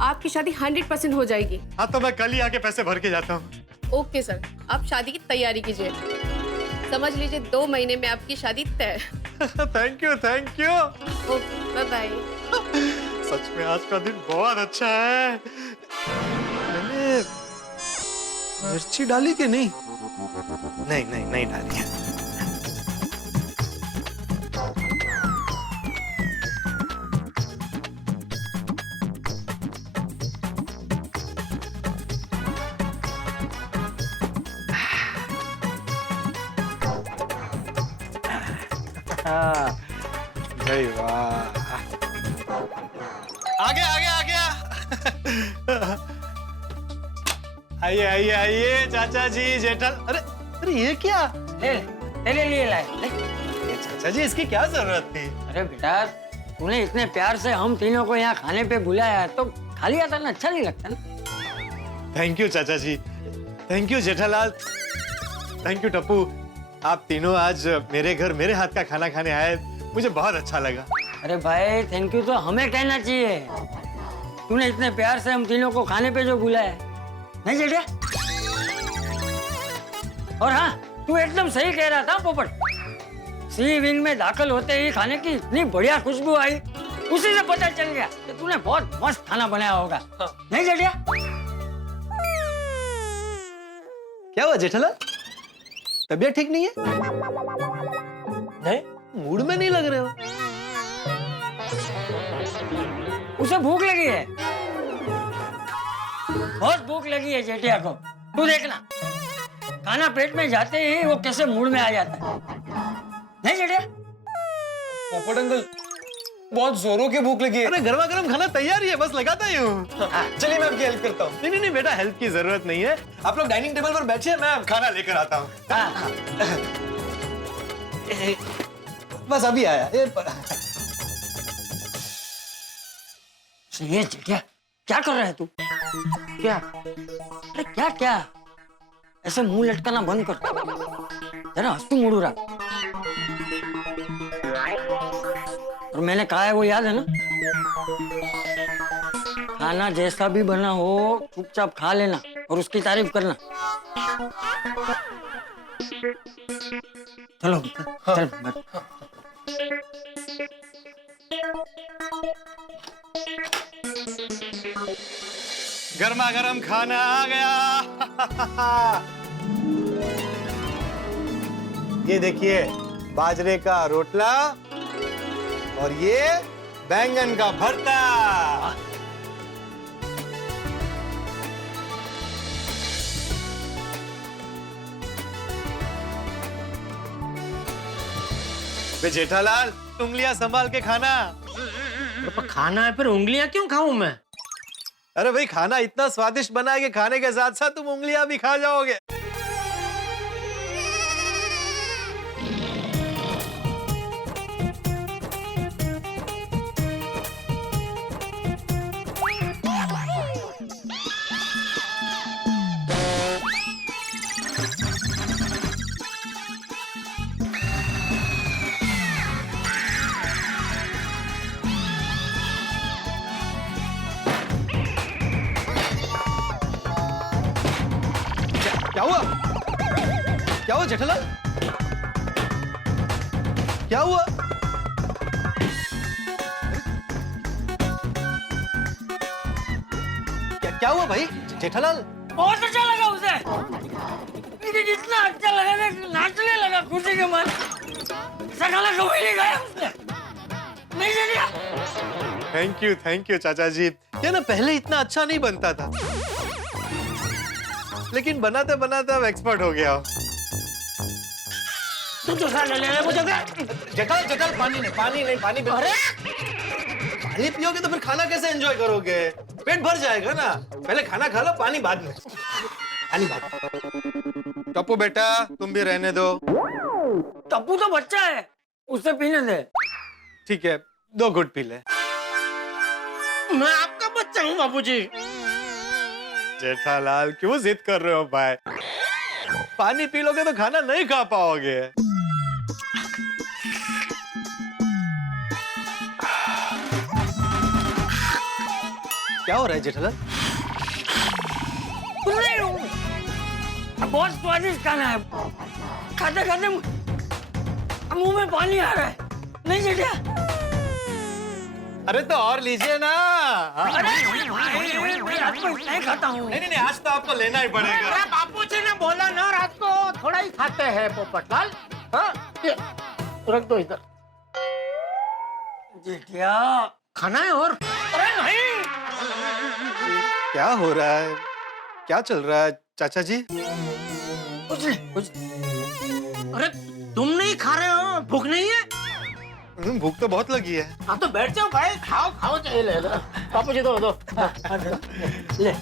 आपकी शादी 100% हो जाएगी। हाँ तो मैं कल ही आके पैसे भर के जाता हूँ। ओके सर, आप शादी की तैयारी कीजिए, समझ लीजिए 2 महीने में आपकी शादी तय। Thank you thank you. Okay bye bye. सच में आज का दिन बहुत अच्छा है। मैंने मिर्ची डाली कि नहीं? नहीं नहीं नहीं डाली है। जय वाह, आ गया। आइए आइए आइए चाचा जी जेठा। अरे अरे ये क्या? ले ले, तेरे लिए लाए ले। ये चाचा जी इसकी क्या जरूरत थी? अरे बेटा, तूने इतने प्यार से हम तीनों को यहाँ खाने पे बुलाया है तो खाली आता ना अच्छा नहीं लगता ना। थैंक यू चाचा जी, thank you Jethalal, thank you Tappu. आप तीनों आज मेरे घर मेरे हाथ का खाना खाने आए, मुझे बहुत अच्छा लगा। अरे भाई थैंक यू तो हमें कहना चाहिए, तूने इतने प्यार से हम तीनों को खाने पे जो बुलाया है, नहीं जेठा? और हाँ, तू एकदम सही कह रहा था पोपट, सी विंग में दाखिल होते ही खाने की इतनी बढ़िया खुशबू आई, उसी से पता चल गया कि तूने बहुत मस्त खाना बनाया होगा। नहीं जेठा? क्या हुआ जेठालाल, तबीयत ठीक नहीं है? नहीं, मूड में नहीं लग रहे हो? उसे भूख लगी है, बहुत भूख लगी है जेठिया को। तू देखना, खाना पेट में जाते ही वो कैसे मूड में आ जाता है। नहीं जेठिया? पोपट अंकल, बहुत जोरों की भूख लगी है। अरे गर्मा गर्म खाना तैयार ही है, बस लगाता ही हूँ। चलिए मैं आपकी हेल्प करता हूँ। नहीं नहीं नहीं बेटा, हेल्प की जरूरत नहीं है, आप लोग डाइनिंग टेबल पर बैठिए, मैं खाना लेकर आता हूँ। बस अभी आया। ये जेठिया क्या कर रहा है तू? क्या? अरे क्या क्या? ऐसे मुंह लटकाना बंद कर, जरा हंसू मुड़ू रहा। और मैंने कहा है वो याद है ना, खाना जैसा भी बना हो चुपचाप खा लेना और उसकी तारीफ करना। चलो चल बैठ। गर्मा गर्म खाना आ गया। ये देखिए, बाजरे का रोटला और ये बैंगन का भरता। बे जेठालाल, उंगलियां संभाल के खाना। पर खाना है, फिर उंगलियां क्यों खाऊं मैं? अरे भाई, खाना इतना स्वादिष्ट बना है कि खाने के साथ साथ तुम उंगलियां भी खा जाओगे। जेठालाल? क्या हुआ? क्या हुआ भाई जेठालाल? बहुत अच्छा लगा उसे, लेकिन इतना अच्छा लगा ना नाचने लगा खुशी के मन। सगाला कभी नहीं गया उसने, नहीं जानिया। थैंक यू चाचा जी। ये ना पहले इतना अच्छा नहीं बनता था, लेकिन बनाते बनाते अब एक्सपर्ट हो गया। तू तो खा ले मुझे क्या? जेठालाल पानी अरे पानी पियोगे तो फिर खाना कैसे एंजॉय करोगे? पेट भर जाएगा ना। पहले खाना खा लो, पानी बाद में। पानी बाद में। टप्पू बेटा तुम भी रहने दो। टप्पू तो बच्चा है, उसे पीने दे। ठीक है, 2 घुट पी ले। मैं आपका बच्चा हूँ बाबूजी। जेठालाल क्यों जिद कर रहे हो भाई? पानी पी लोगे तो खाना नहीं खा पाओगे। क्या हो रहा है जेठालाल? बहुत स्वादिष्ट खाना है, खाते खाते मुंह में पानी आ रहा है। नहीं जेठा? अरे तो और लीजिए ना। अरे मैं रात को नहीं खाता हूँ। नहीं आज तो आपको लेना ही पड़ेगा। अरे बापूजी ने बोला ना रात को थोड़ा ही खाते हैं पोपटलाल। हाँ ये रख दो इधर। जेठिया खाना है और? अरे नहीं। क्या हो रहा है? क्या चल रहा है चाचा जी? कुछ नहीं। अरे तुम नहीं खा रहे हो? भूख नहीं है? भूख तो बहुत लगी है। हाँ तो बैठ जाओ भाई, खाओ चाहिए। ले बापूजी दो ले।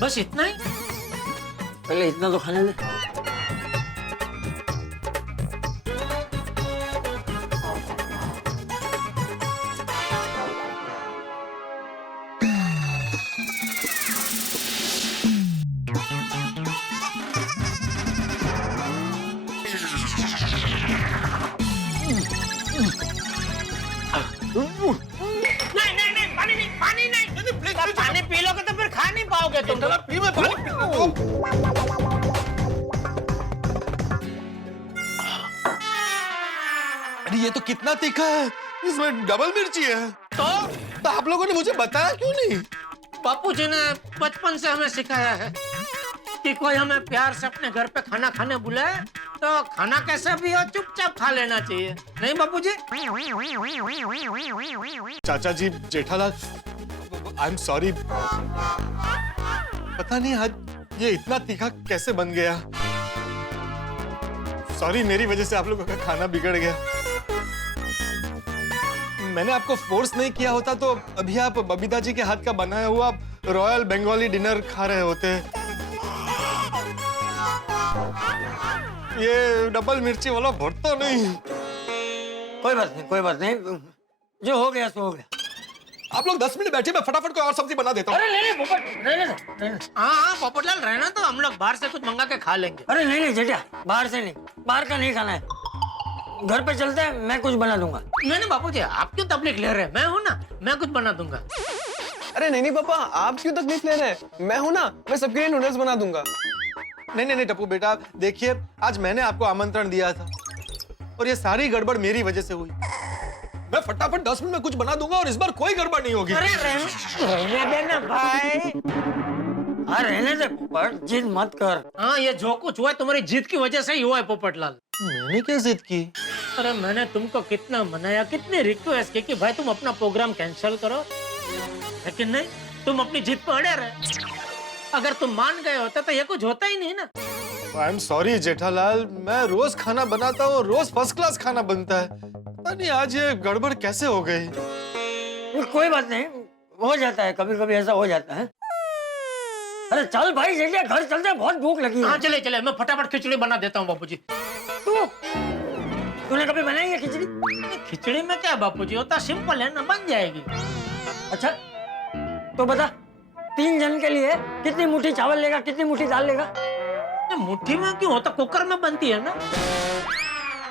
बस इतना ही? पहले इतना तो खाने दे। पानी पी लोगे तो फिर खा नहीं पाओगे तुम। अरे ये तो कितना तीखा है, इसमें डबल मिर्ची है। तो आप लोगों ने मुझे बताया क्यों नहीं? बापूजी ने बचपन से हमें सिखाया है कि कोई हमें प्यार से अपने घर पे खाना खाने बुलाए तो खाना कैसा भी हो चुपचाप खा लेना चाहिए, नहीं बापूजी? चाचा जी जेठालाल आई एम सॉरी। पता नहीं आज ये इतना तीखा कैसे बन गया। सॉरी, मेरी वजह से आप लोगों का खाना बिगड़ गया। मैंने आपको फोर्स नहीं किया होता तो अभी आप बबीता जी के हाथ का बनाया हुआ रॉयल बंगाली डिनर खा रहे होते। ये डबल मिर्ची वाला भरता नहीं। कोई बात नहीं, जो हो गया सो हो गया। आप लोग 10 मिनट बैठे, मैं फटाफट कोई और सब्जी बना देता हूँ। अरे नहीं पोपट, रहने। हाँ पोपटलाल रहना, तो हम लोग बाहर से कुछ मंगा के खा लेंगे। अरे नहीं जेठिया, बाहर से नहीं, बाहर का नहीं खाना है। घर पे चलते हैं, मैं कुछ बना दूंगा। नहीं बापूजी, आप क्यों तकलीफ ले रहे हैं? मैं हूँ ना, मैं कुछ बना दूंगा। अरे नहीं पापा, आप क्यों तकलीफ ले रहे हैं? मैं हूं ना, मैं सबके लिए नूडल्स बना दूंगा। नहीं टप्पू बेटा, देखिए आज मैंने आपको आमंत्रण दिया था और ये सारी गड़बड़ मेरी वजह से हुई। मैं फटाफट 10 मिनट में कुछ बना दूंगा और इस बार कोई गड़बड़ नहीं होगी। अरे रहने देना भाई। हाँ रहने दे पोपट, जिद मत कर। हाँ ये जो कुछ हुआ है तुम्हारी जीत की वजह से ही हुआ है पोपटलाल। मैंने क्या जिद की? अरे मैंने तुमको कितना मनाया, कितनी रिक्वेस्ट की कि भाई तुम अपना प्रोग्राम कैंसिल करो, लेकिन नहीं, तुम अपनी जिद पर अड़े रहे। अगर तुम मान गए होते तो ये कुछ होता ही नहीं ना। आई एम सॉरी जेठालाल, मैं रोज खाना बनाता हूँ, रोज फर्स्ट क्लास खाना बनता है। पता नहीं आज ये गड़बड़ कैसे हो गई। कोई बात नहीं, हो जाता है, कभी कभी ऐसा हो जाता है। अरे चल भाई जेठिया, घर चलते हैं, बहुत भूख लगी है। हाँ चले, मैं फटाफट खिचड़ी बना देता हूँ बापूजी। तूने कभी बनाई है खिचड़ी? खिचड़ी में क्या बापूजी, होता सिंपल है ना, बन जाएगी। अच्छा तो बता, 3 जन के लिए कितनी मुट्ठी चावल लेगा, कितनी मुट्ठी दाल लेगा? मुट्ठी में क्यों होता, कुकर में बनती है ना।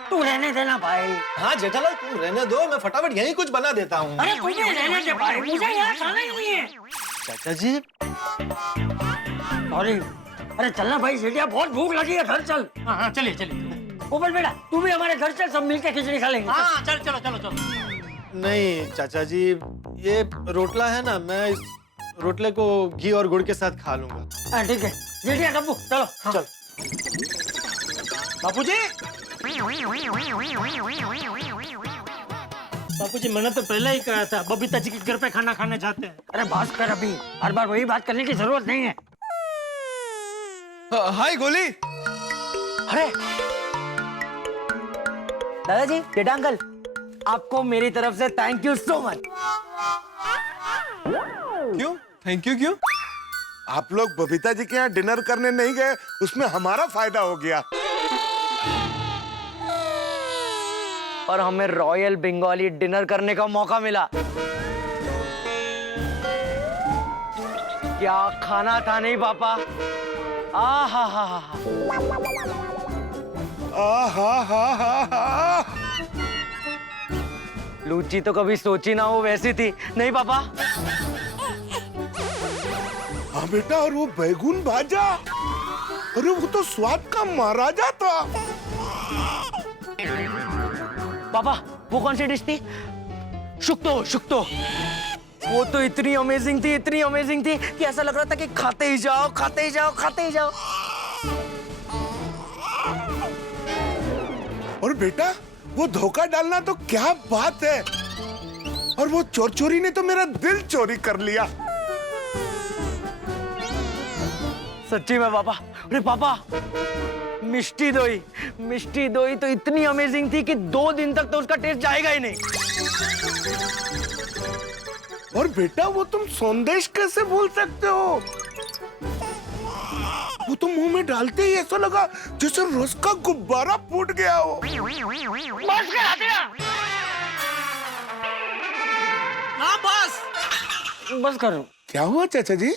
तू रहने देना भाई। हाँ जेठालाल तुम रहने दो, मैं फटाफट यहीं कुछ बना देता हूँ। अरे तुझे रहने दे भाई, मुझे यहाँ खाना ही नहीं है। चाचा जी सॉरी। अरे चलना भाई जेठिया, बहुत भूख लगी है, घर चल। हाँ हाँ चलिए चलिए। पोपट बेटा तू भी हमारे घर चल, सब मिलके खिचड़ी खा लेंगे। हाँ चल चलो चलो चलो। नहीं चाचा जी, ये रोटला है ना, मैं इस रोटले को घी और गुड़ के साथ खा लूंगा। हाँ ठीक है जेठिया, टप्पू चलो। चल। बापूजी, बापूजी मैंने तो पहले ही कहा था बबीता जी के घर पे खाना खाने जाते हैं। अरे बस कर, अभी हर बार वही बात करने की जरूरत नहीं है। हाय गोली। अरे दादाजी, जेठा अंकल, आपको मेरी तरफ से थैंक यू सो मच। क्यों थैंक यू क्यों? आप लोग बबीता जी के यहाँ डिनर करने नहीं गए, उसमें हमारा फायदा हो गया। और हमें रॉयल बंगाली डिनर करने का मौका मिला। क्या खाना था नहीं पापा? आहा हा हा हा। लूची तो कभी सोची ना हो वैसी थी नहीं पापा? हाँ बेटा, और वो बैगुन भाजा, अरे वो तो स्वाद का महाराजा था। पापा वो कौन सी डिश थी? शुक्तो शुक्तो। वो तो इतनी अमेजिंग थी कि ऐसा लग रहा था कि खाते ही जाओ खाते ही जाओ खाते ही जाओ। और बेटा वो धोखा डालना तो क्या बात है, और वो चोरी ने तो मेरा दिल चोरी कर लिया। सच्ची में पापा? अरे पापा, मिष्टी दोई तो इतनी अमेजिंग थी कि 2 दिन तक तो उसका टेस्ट जाएगा ही नहीं। और बेटा वो तुम संदेश कैसे भूल सकते हो? वो तो मुंह में डालते ही ऐसा लगा जैसे रस का गुब्बारा फूट गया हो। बस करो। क्या हुआ चाचा जी?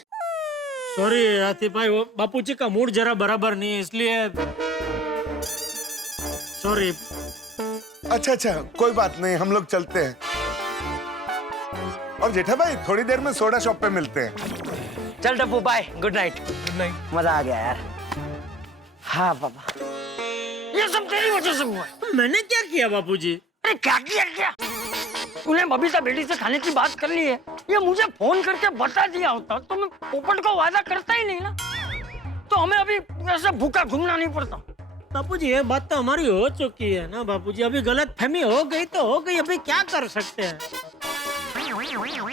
सॉरी आतिफ भाई, वो बापूजी का मूड जरा बराबर नहीं है इसलिए सॉरी। अच्छा कोई बात नहीं, हम लोग चलते हैं। और जेठा भाई थोड़ी देर में सोडा शॉप पे मिलते हैं। चल टप्पू बाय, गुड नाइट। मजा आ गया यार। हाँ पापा, ये सब तेरी वजह से हुआ। मैंने क्या किया बापूजी? अरे क्या किया? तूने बबीता बेटी से खाने की बात कर ली है, ये मुझे फोन करके बता दिया होता तो मैं पोपट को वादा करता ही नहीं ना, तो हमें अभी ऐसे भूखा घूमना नहीं पड़ता। बापूजी ये बात तो हमारी हो चुकी है ना बापूजी, अभी गलत फहमी हो गई तो हो गई, अभी क्या कर सकते हैं।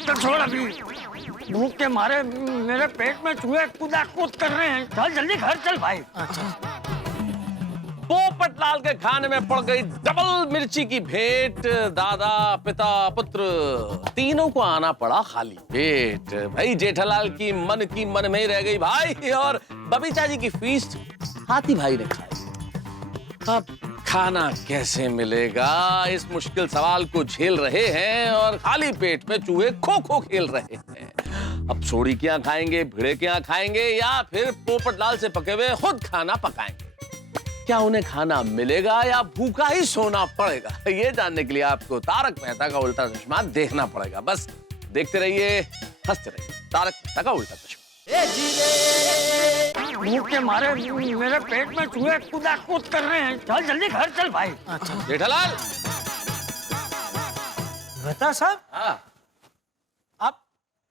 तो छोड़, अभी भूख के मारे मेरे पेट में चूहे कूद कर रहे हैं। चल जल्दी घर चल भाई। पोपटलाल के खाने में पड़ गई डबल मिर्ची की भेंट। दादा पिता पुत्र तीनों को आना पड़ा खाली पेट। भाई जेठालाल की मन में ही रह गई भाई, और बबीता जी की फीस्ट हाथी भाई ने खाई। अब खाना कैसे मिलेगा, इस मुश्किल सवाल को झेल रहे हैं और खाली पेट में चूहे खो खो खेल रहे हैं। अब सोडी के यहाँ खाएंगे, भिड़े के यहाँ खाएंगे, या फिर पोपटलाल से पके हुए खुद खाना पकाएंगे। क्या उन्हें खाना मिलेगा या भूखा ही सोना पड़ेगा, ये जानने के लिए आपको तारक मेहता का उल्टा चश्मा देखना पड़ेगा। बस देखते रहिए, हंसते रहिए। तारक मेहता का उल्टा चश्मा। भूख के मारे मेरे पेट में चूहे कूद कर रहे हैं। चल जल्दी घर चल भाई। जेठालाल। बता साहब, हाँ आप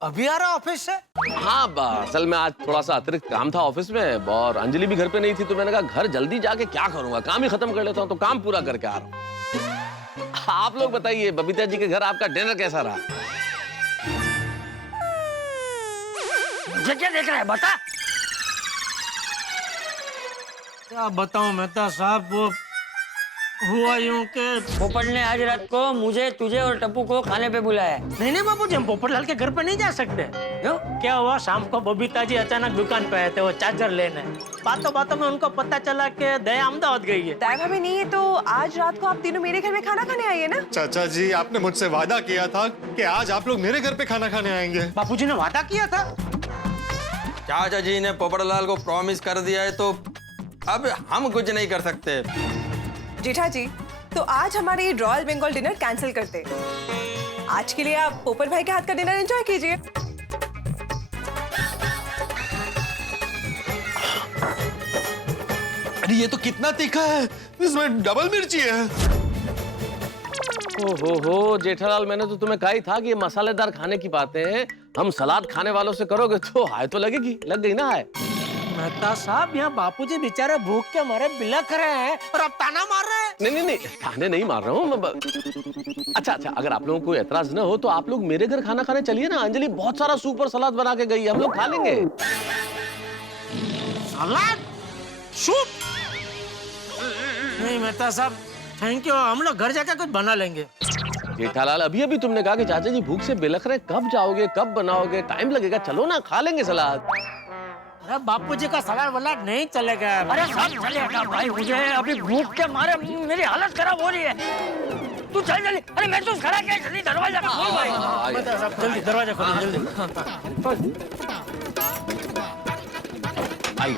अभी आ रहा ऑफिस से? हाँ, असल में आज थोड़ा सा अतिरिक्त काम था ऑफिस में, और अंजलि भी घर पे नहीं थी, तो मैंने कहा घर जल्दी जाके क्या करूंगा, काम ही खत्म कर लेता हूँ, तो काम पूरा करके आ रहा हूँ। आप लोग बताइए, बबीता जी के घर आपका डिनर कैसा रहा? मुझे क्या देख रहा है, बता। क्या बताऊं मेहता साहब, वो हुआ यूं के पोपट ने आज रात को मुझे, तुझे और टप्पू को खाने पे बुलाया है। नहीं बापूजी, हम पोपटलाल के घर पे नहीं जा सकते। क्यों? क्या हुआ, शाम को बबीता जी अचानक दुकान पे आए थे वो चार्जर लेने। बातों में उनको पता चला कि दया अहमदाबाद गई है। दया भाभी नहीं है तो आज रात को आप तीनों मेरे घर में खाना खाने आइए ना। चाचा जी, आपने मुझसे वादा किया था कि आज आप लोग मेरे घर पे खाना खाने आएंगे। बापूजी ने वादा किया था? चाचा जी ने पोपटलाल को प्रॉमिस कर दिया है, तो अब हम कुछ नहीं कर सकते। जेठा जी, तो आज हमारे ये रॉयल बंगाल डिनर कैंसिल करते। आज के लिए आप पोपट भाई के हाथ का डिनर एंजॉय कीजिए। अरे ये तो कितना तीखा है, इसमें डबल मिर्ची है। हो जेठालाल, मैंने तो तुम्हें कहा ही था कि ये मसालेदार खाने की बातें हैं, हम सलाद खाने वालों से करोगे तो हाय तो लगेगी, लग गई ना हाय। मेहता साहब, यहाँ बापूजी बेचारे भूख के मारे बिलख रहे हैं और आप ताना मार रहे हैं। नहीं, ताने नहीं मार रहा हूँ। अच्छा, अगर आप लोगों को एतराज न हो तो आप लोग मेरे घर खाना खाने चलिए ना। अंजलि बहुत सारा सूप और सलाद बना के गई है, हम लोग खा लेंगे। सलाद? सूप? नहीं मेहता साहब, थैंक यू, हम लोग घर जाकर कुछ बना लेंगे। जेठालाल, अभी तुमने कहा कि चाचा जी भूख से बिलख रहे, कब जाओगे, कब बनाओगे, टाइम लगेगा, चलो ना खा लेंगे सलाद। अरे बापूजी का सलाद वलाद नहीं चलेगा। अरे सब चलेगा भाई, मुझे अभी भूख के मारे मेरी हालत खराब हो रही है। तू चल जल्दी। अरे मैं तो खड़ा क्या, जल्दी दरवाजा खोल भाई। मेहता साहब जल्दी दरवाजा खोलो, जल्दी। आइए।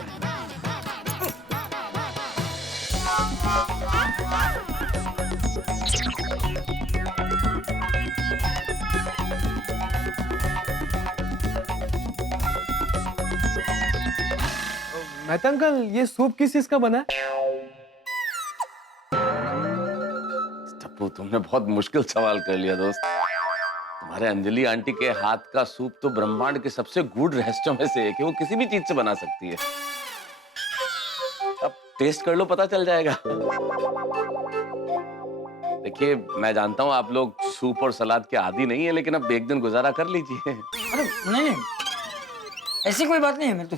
मेहता अंकल, ये सूप किस चीज का बना है? टप्पू, तुमने बहुत मुश्किल सवाल कर लिया दोस्त। तुम्हारे अंजलि आंटी के हाथ का सूप तो ब्रह्मांड के सबसे गूढ़ रहस्यों में से एक है, वो किसी भी चीज से बना सकती है। अब टेस्ट कर लो, पता चल जाएगा। देखिए, मैं जानता हूँ आप लोग सूप और सलाद के आदी नहीं है, लेकिन अब एक दिन गुजारा कर लीजिए। अरे नहीं, ऐसी कोई बात नहीं है। मैं तो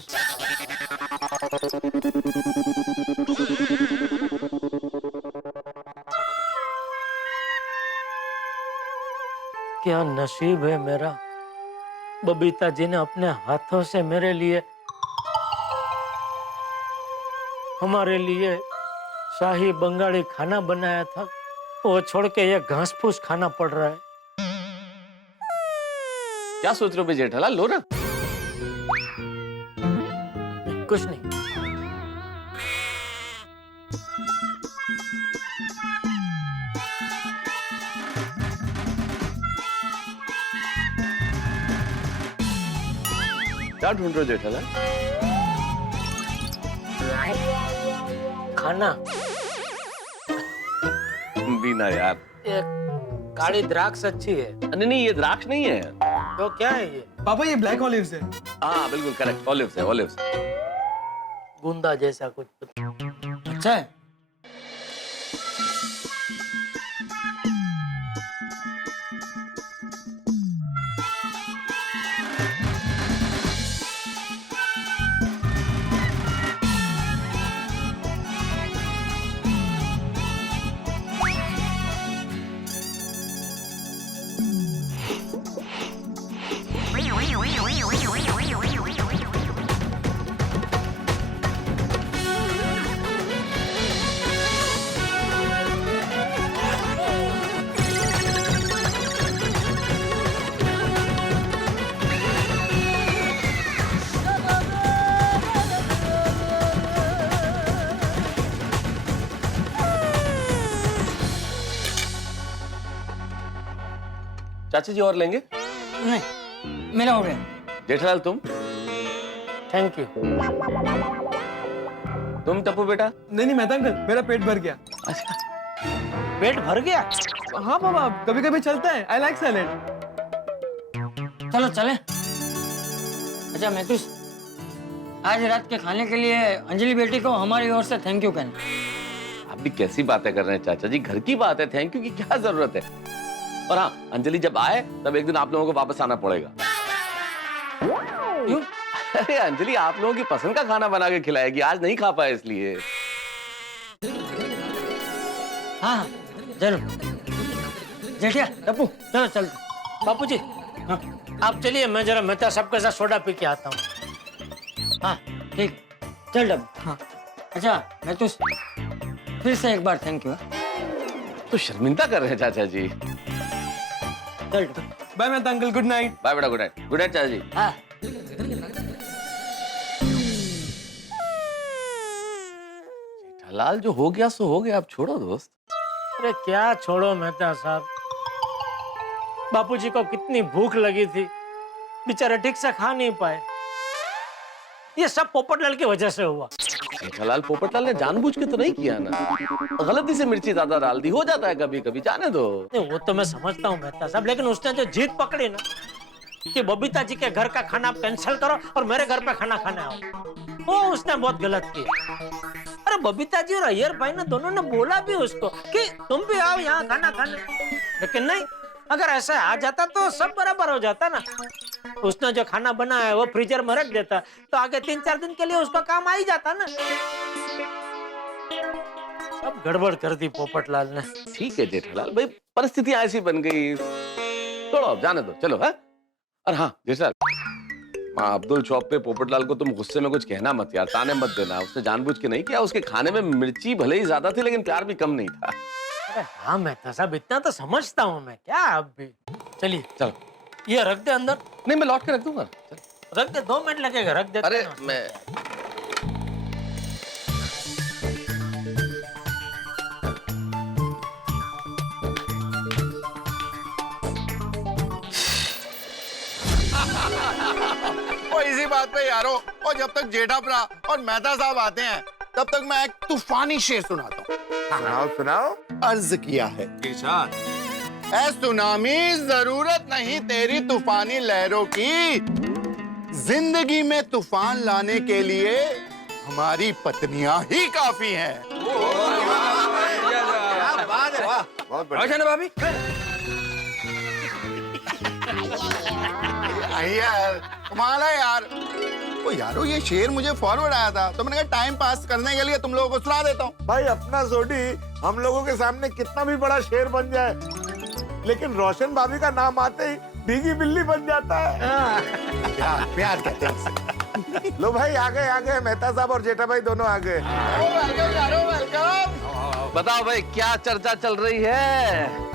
क्या नसीब है मेरा, बबीता जी ने अपने हाथों से मेरे लिए, हमारे लिए शाही बंगाली खाना बनाया था, वो छोड़ के ये घास फूस खाना पड़ रहा है। क्या सोच रहे हो बे जेठालाल, लो ना। कुछ नहीं। क्या ढूंढ रहे हो जेठालाल? खाना। बीना यार, एक काली द्राक्ष अच्छी है। नहीं, ये द्राक्ष नहीं है। तो क्या है ये? पापा, ये ब्लैक ऑलिव्स है। हाँ बिल्कुल करेक्ट, ऑलिव्स है, ऑलिव्स। गुंदा जैसा कुछ। अच्छा है। चाचा जी और लेंगे? नहीं, मेरा हो गया। जेठालाल तुम? Thank you. तुम टप्पू बेटा? नहीं मेहता अंकल, मेरा पेट भर गया। पेट भर गया? हाँ पापा, कभी कभी चलता है। I like salad. चलो चले। अच्छा महतूस, आज रात के खाने के लिए अंजलि बेटी को हमारी ओर से थैंक यू कहना। आप भी कैसी बातें कर रहे हैं चाचा जी, घर की बात है, थैंक यू की क्या जरूरत है। और हाँ, अंजलि जब आए तब एक दिन आप लोगों को वापस आना पड़ेगा। क्यों? अरे अंजलि आप लोगों की पसंद का खाना बना के खिलाएगी, आज नहीं खा पाए इसलिए। हाँ जरूर। जेठिया, टप्पू, चलो चलते। बापूजी, हाँ, आप चलिए, मैं जरा मेहता साहब के साथ सोडा पी के आता हूँ। हाँ ठीक, चल डब्बू। हाँ। अच्छा महतूस, फिर से एक बार थैंक यू। तो शर्मिंदा कर रहे हैं चाचा जी। चल bye Mehta uncle, good night. Bye बेटा, गुड नाइट। गुड नाइट चाचा जी। हाँ। जेठालाल जो हो गया सो हो गया, अब छोड़ो दोस्त। अरे क्या छोड़ो मेहता साहब, बापूजी को कितनी भूख लगी थी, बेचारे ठीक से खा नहीं पाए। ये सब पोपटलाल की वजह से हुआ। जेठालाल पोपटलाल ने जानबूझ के तो नहीं किया ना, गलती से मिर्ची ज्यादा डाल दी, हो जाता है कभी कभी, जाने दो। नहीं, वो तो मैं समझता हूँ मेहता साहब, लेकिन उसने जो जीत पकड़ी ना कि बबीता जी के घर का खाना कैंसिल करो और मेरे घर पे खाना खाने आओ, वो उसने बहुत गलत किया। अरे बबीता जी और अय्यर भाई ने दोनों ने बोला भी उसको कि तुम भी आओ यहाँ खाना खाने, लेकिन नहीं, अगर ऐसा आ जाता तो सब बराबर हो जाता ना। उसने जो खाना बनाया है वो फ्रीजर में रख देता तो आगे 3-4 दिन के लिए उसका काम आ ही जाता ना। सब गड़बड़ कर दी पोपटलाल ने। ठीक है जेठालाल भाई, परिस्थितियां ऐसी बन गई, छोड़ो अब, जाने दो, चलो। है और हाँ जेठालाल, अब्दुल शॉप पे पोपटलाल को तुम गुस्से में कुछ कहना मत यार, ताने मत देना, उसने जानबूझ के नहीं किया, उसके खाने में मिर्ची भले ही ज्यादा थी लेकिन प्यार भी कम नहीं था। अरे हाँ मेहता साहब, इतना तो समझता हूँ मैं, क्या अब भी। चलिए चलो, ये रख दे अंदर। नहीं मैं लौट के रख दूंगा, चल। रख दे, 2 मिनट लगेगा, रख दे। अरे मैं इसी बात पे यारो, और जब तक जेठा भरा और मेहता साहब आते हैं तब तक मैं एक तूफानी शेर सुनाता हूँ। सुनाओ सुनाओ। अर्ज किया है ऐ सुनामी, जरूरत नहीं तेरी तूफानी लहरों की, जिंदगी में तूफान लाने के लिए हमारी पत्नियां ही काफी हैं। बहुत बढ़िया भाभी। यार कमाल है यार। ओ यारो, ये शेर मुझे फॉरवर्ड आया था तो मैंने कहा टाइम पास करने के लिए तुम लोगों को सुना देता हूँ। भाई अपना सोडी हम लोगों के सामने कितना भी बड़ा शेर बन जाए, लेकिन रोशन भाभी का नाम आते ही भीगी बिल्ली बन जाता है। प्यार प्यार कहते हैं। लो भाई आ गए मेहता साहब और जेठा भाई दोनों आ गए। वेलकम। बताओ भाई क्या चर्चा चल रही है?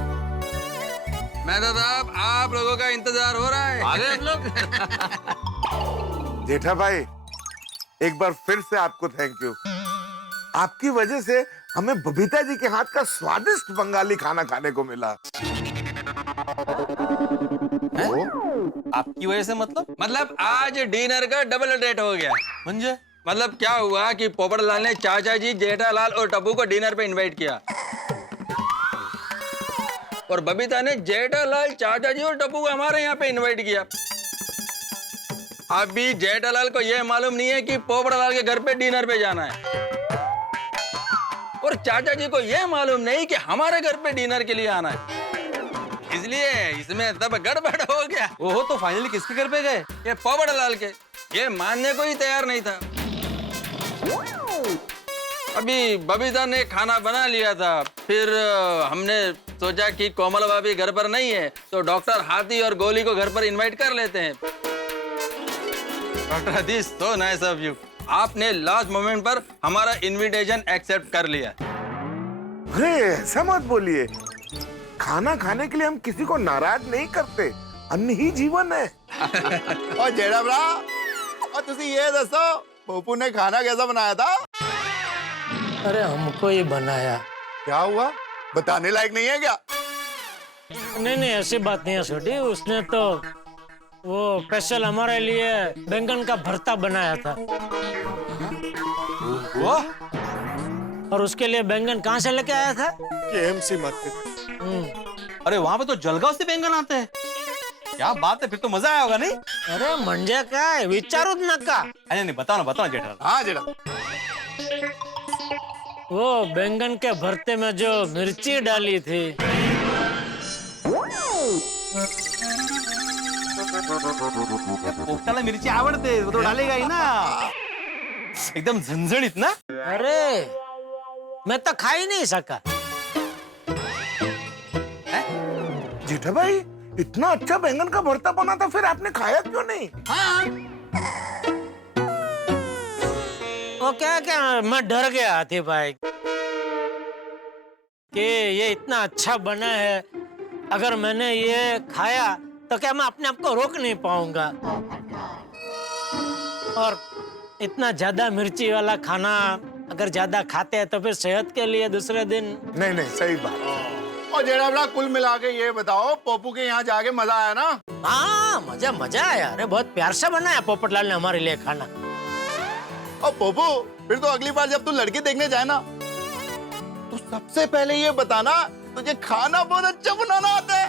मेहता साहब, आप लोगों का इंतजार हो रहा है। आगे हम लोग। जेठा भाई, एक बार फिर से आपको थैंक यू। आपकी वजह से हमें बबीता जी के हाथ का स्वादिष्ट बंगाली खाना खाने को मिला। आपकी वजह से मतलब आज डिनर का डबल डेट हो गया। मंजे मतलब क्या हुआ कि पोपटलाल ने चाचा जी, जेठालाल और टप्पू को डिनर पे इनवाइट किया, और बबीता ने जेठालाल, चाचा जी और टप्पू को हमारे यहाँ पे इनवाइट किया। अभी जेठालाल को यह मालूम नहीं है कि पोपटलाल के घर पे डिनर पे जाना है, और चाचा जी को यह मालूम नहीं कि हमारे घर पे डिनर के लिए आना है, इसलिए इसमें तब गड़बड़ हो गया। ओहो, तो फाइनली किसके घर पे गए? ये पोपटलाल के। ये मानने को ही तैयार नहीं था। अभी बबीता ने खाना बना लिया था, फिर हमने सोचा कि कोमल भाभी घर पर नहीं है तो डॉक्टर हाथी और गोली को घर पर इनवाइट कर लेते हैं। डॉक्टर हाथी, सो नाइस ऑफ यू, आपने लास्ट मोमेंट पर हमारा इनविटेशन एक्सेप्ट कर लिया। अरे ऐसा मत बोलिए, खाना खाने के लिए हम किसी को नाराज नहीं करते, अन्न ही जीवन है। और जेड़ा भरा, और तुसी ये दसो पप्पू ने खाना कैसा बनाया था? अरे हमको ही बनाया। क्या हुआ, बताने लायक नहीं है क्या? नहीं ऐसी बात नहीं है छोटी, उसने तो वो स्पेशल हमारे लिए बैंगन का भरता बनाया था। और उसके लिए बैंगन कहाँ से लेके आया था? KMC market. अरे वहां पे तो जलगांव से बैंगन आते हैं। क्या बात है, फिर तो मजा आया होगा नहीं? अरे म्हणजे काय, विचारूच नका। अरे नहीं, बताओ ना जेठा। हाँ जेठा, वो बैंगन के भरते में जो मिर्ची डाली थी, पोपटाला मिरची आवडते, वो तो डालेगा ही ना, एकदम झणझणीत ना। अरे मैं तो खा ही नहीं सका। जेठा भाई इतना अच्छा बैंगन का भरता बना था, फिर आपने खाया क्यों नहीं? हाँ। वो क्या मैं डर गया हाथी भाई कि ये इतना अच्छा बना है, अगर मैंने ये खाया तो क्या मैं अपने आप को रोक नहीं पाऊंगा, और इतना ज्यादा मिर्ची वाला खाना अगर ज्यादा खाते हैं तो फिर सेहत के लिए दूसरे दिन। नहीं सही बात। और जेड़ा बड़ा, कुल मिला के ये बताओ, पप्पू के यहाँ जाके मजा आया ना? हाँ मजा आया। अरे बहुत प्यार से बनाया पोपटलाल ने हमारे लिए खाना। और पप्पू, फिर तो अगली बार जब तू लड़की देखने जाए ना तो सबसे पहले ये बताना तुझे खाना बहुत अच्छा बनाना आता है।